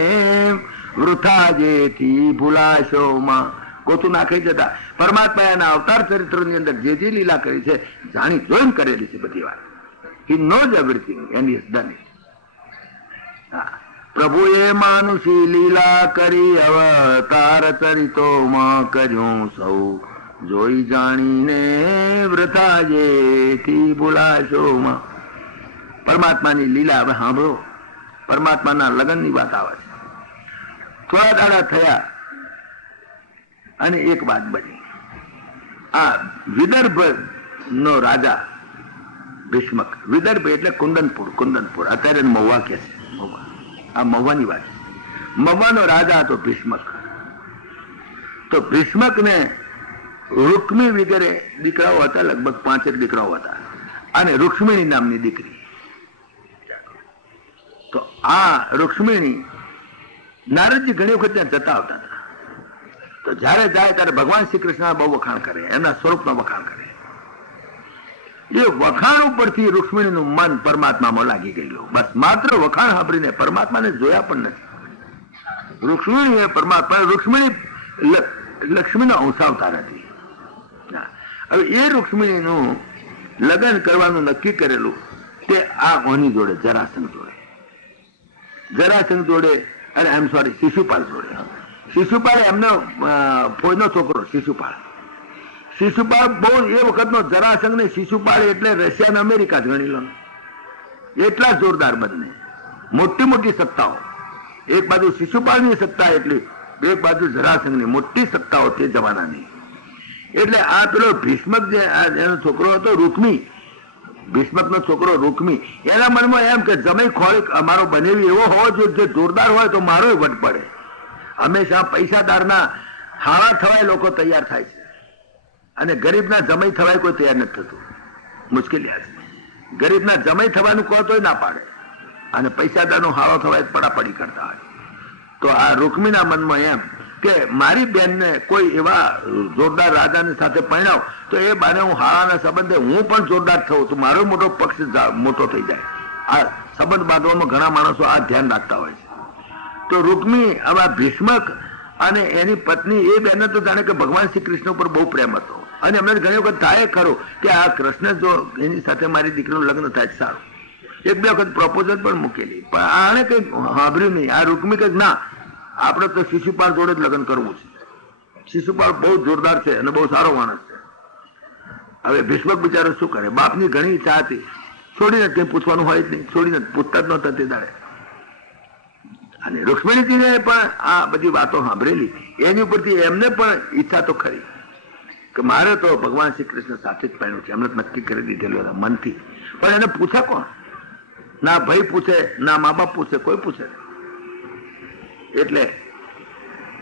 વૃથા જેથી ભૂલાશોમાં. ગોતું નાખી જતા પરમાત્મા એના અવતાર ચરિત્રોની અંદર જે જે લીલા કરી છે જાણી જોઈને કરેલી છે બધી વાત. He knows everything and he has done it. પ્રભુએ માનુષી લીલા કરી અવતાર ચરિતોમાં, કર્યું સૌ જોઈ જાણીને વૃથા જેથી ભૂલાશોમાં. પરમાત્માની લીલા હવે સાંભળો. પરમાત્માના લગ્નની વાત આવે છે. થોડા દાડા થયા અને એક વાત બની. આ વિદર્ભ નો રાજા ભીષ્મક. વિદર્ભ એટલે કુંદનપુર. કુંદનપુર અત્યારે મહુવા કે છે. આ મહુવાની વાત છે. મહુવાનો રાજા હતો ભીષ્મક. તો ભીષ્મક ને રૂક્મી વગેરે દીકરાઓ હતા, લગભગ 5 દીકરાઓ હતા, અને રૂક્ષ્મિણી નામની દીકરી. તો આ રૂક્ષ્મિણી નારદજી ઘણી વખત ત્યાં જતા આવતા હતા. તો જયારે જાય ત્યારે ભગવાન શ્રી કૃષ્ણ બહુ વખાણ કરે, એમના સ્વરૂપનો વખાણ કરે. એ વખાણ ઉપરથી રૂક્ષ્મિણીનું મન પરમાત્મામાં લાગી ગયેલું. બસ માત્ર વખાણ સાંભળીને પરમાત્માને જોયા પણ નથી. રૂક્ષ્મિણી એ પરમાત્મા, રૂક્ષ્મિણી લક્ષ્મીનો અંશાવતાર હતી. હવે એ રૂક્ષ્મિણીનું લગ્ન કરવાનું નક્કી કરેલું તે આ ઓની જોડે, જરાસંઘ જોડે. જરાસંઘ જોડે, અરે આઈ એમ સોરી, શિશુપાલ જોડે. શિશુપાલ એમનો ફોઈનો છોકરો શિશુપાલ. શિશુપાલ બહુ એ વખતનો જરાસંઘ ને શિશુપાલ એટલે રશિયા અને અમેરિકા જ ગણી લો. એટલા જોરદાર બંને, મોટી મોટી સત્તાઓ. એક બાજુ શિશુપાલની સત્તા એટલી, એક બાજુ જરાસંઘની મોટી સત્તાઓ તે જમાનાની. એટલે આ પેલો ભીષ્મક જે એનો છોકરો હતો રૂક્મી, ભીષ્મક નો છોકરો રૂક્મી, એના મનમાં એમ કે જમાઈ ખોળી અમારો બનેવી એવો હોવો જોઈએ જે જોરદાર હોય તો મારો વટ પડે. હંમેશા પૈસાદારના હાળા થવાય લોકો તૈયાર થાય છે, અને ગરીબના જમાઈ થવાય કોઈ તૈયાર નથી થતું. મુશ્કેલી હશે. ગરીબના જમાઈ થવાનું કહો તોય ના પાડે, અને પૈસાદારનો હાળો થવાય પડાપડી કરતા હોય. તો આ રૂકમીના મનમાં એમ કે મારી બેનને કોઈ એવા જોરદાર રાજાની સાથે પરણાવ તો એ બાને હું હાળાના સંબંધે હું પણ જોરદાર થઉં તો મારો મોટો પક્ષ મોટો થઈ જાય. આ સંબંધ બાંધવામાં ઘણા માણસો આ ધ્યાન રાખતા હોય છે. તો રૂકમી આવા ભીષ્મક અને એની પત્ની એ બેને તો જાણે કે ભગવાન શ્રી કૃષ્ણ ઉપર બહુ પ્રેમ હતો, અને એમને ઘણી વખત થાય ખરું કે આ કૃષ્ણ જો એની સાથે મારી દીકરીનું લગ્ન થાય સારું. એક બે વખત પ્રપોઝલ પણ મૂકેલી, પણ આને કઈ સાંભળ્યું નહીં. આ રૂકમી કઈ ના, આપણે તો શિશુપાળ જોડે જ લગ્ન કરવું છે. શિશુપાળ બહુ જોરદાર છે અને બહુ સારો માણસ છે. હવે ભીષ્મક બિચારો શું કરે, બાપની ઘણી ઈચ્છા હતી, છોડીને કંઈ પૂછવાનું હોય જ નહીં, છોડીને પૂછતા જ નહોતા તે દાડે. અને રૂક્ષ્મણીજીને પણ આ બધી વાતો સાંભળેલી, એની ઉપરથી એમને પણ ઈચ્છા તો ખરી કે મારે તો ભગવાન શ્રી કૃષ્ણ સાથે જ પહેણું છે. એમને નક્કી કરી દીધેલું હતા મનથી. પણ એને પૂછે કોણ? ના ભાઈ પૂછે, ના મા બાપ પૂછે, કોઈ પૂછે. એટલે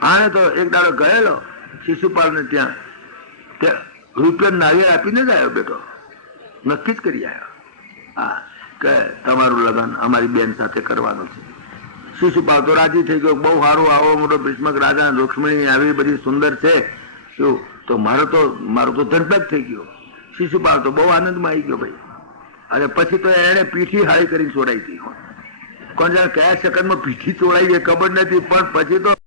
આને તો એક દાડો ગયેલો શિશુપાલને ત્યાં રૂપિયા નારિયેળ આપીને જ આવ્યો બેટો, નક્કી જ કરી આવ્યો હા કે તમારું લગ્ન અમારી બેન સાથે કરવાનું છે. શિશુપાલ તો રાજી થઈ ગયો, બહુ સારું, આવો મોટો ભીષ્મક રાજા, રૂક્ષ્મણી આવી બધી સુંદર છે, શું તો મારો તો ધનપેટ થઈ ગયો. શિશુપાલ તો બહુ આનંદમાં આવી ગયો ભાઈ. અને પછી તો એને પીઠી હાળી કરીને છોડાઈ હતી. કોણ જાણે કયા સેકન્ડમાં પીઠી ચોડાઈ ખબર નથી, પણ પછી તો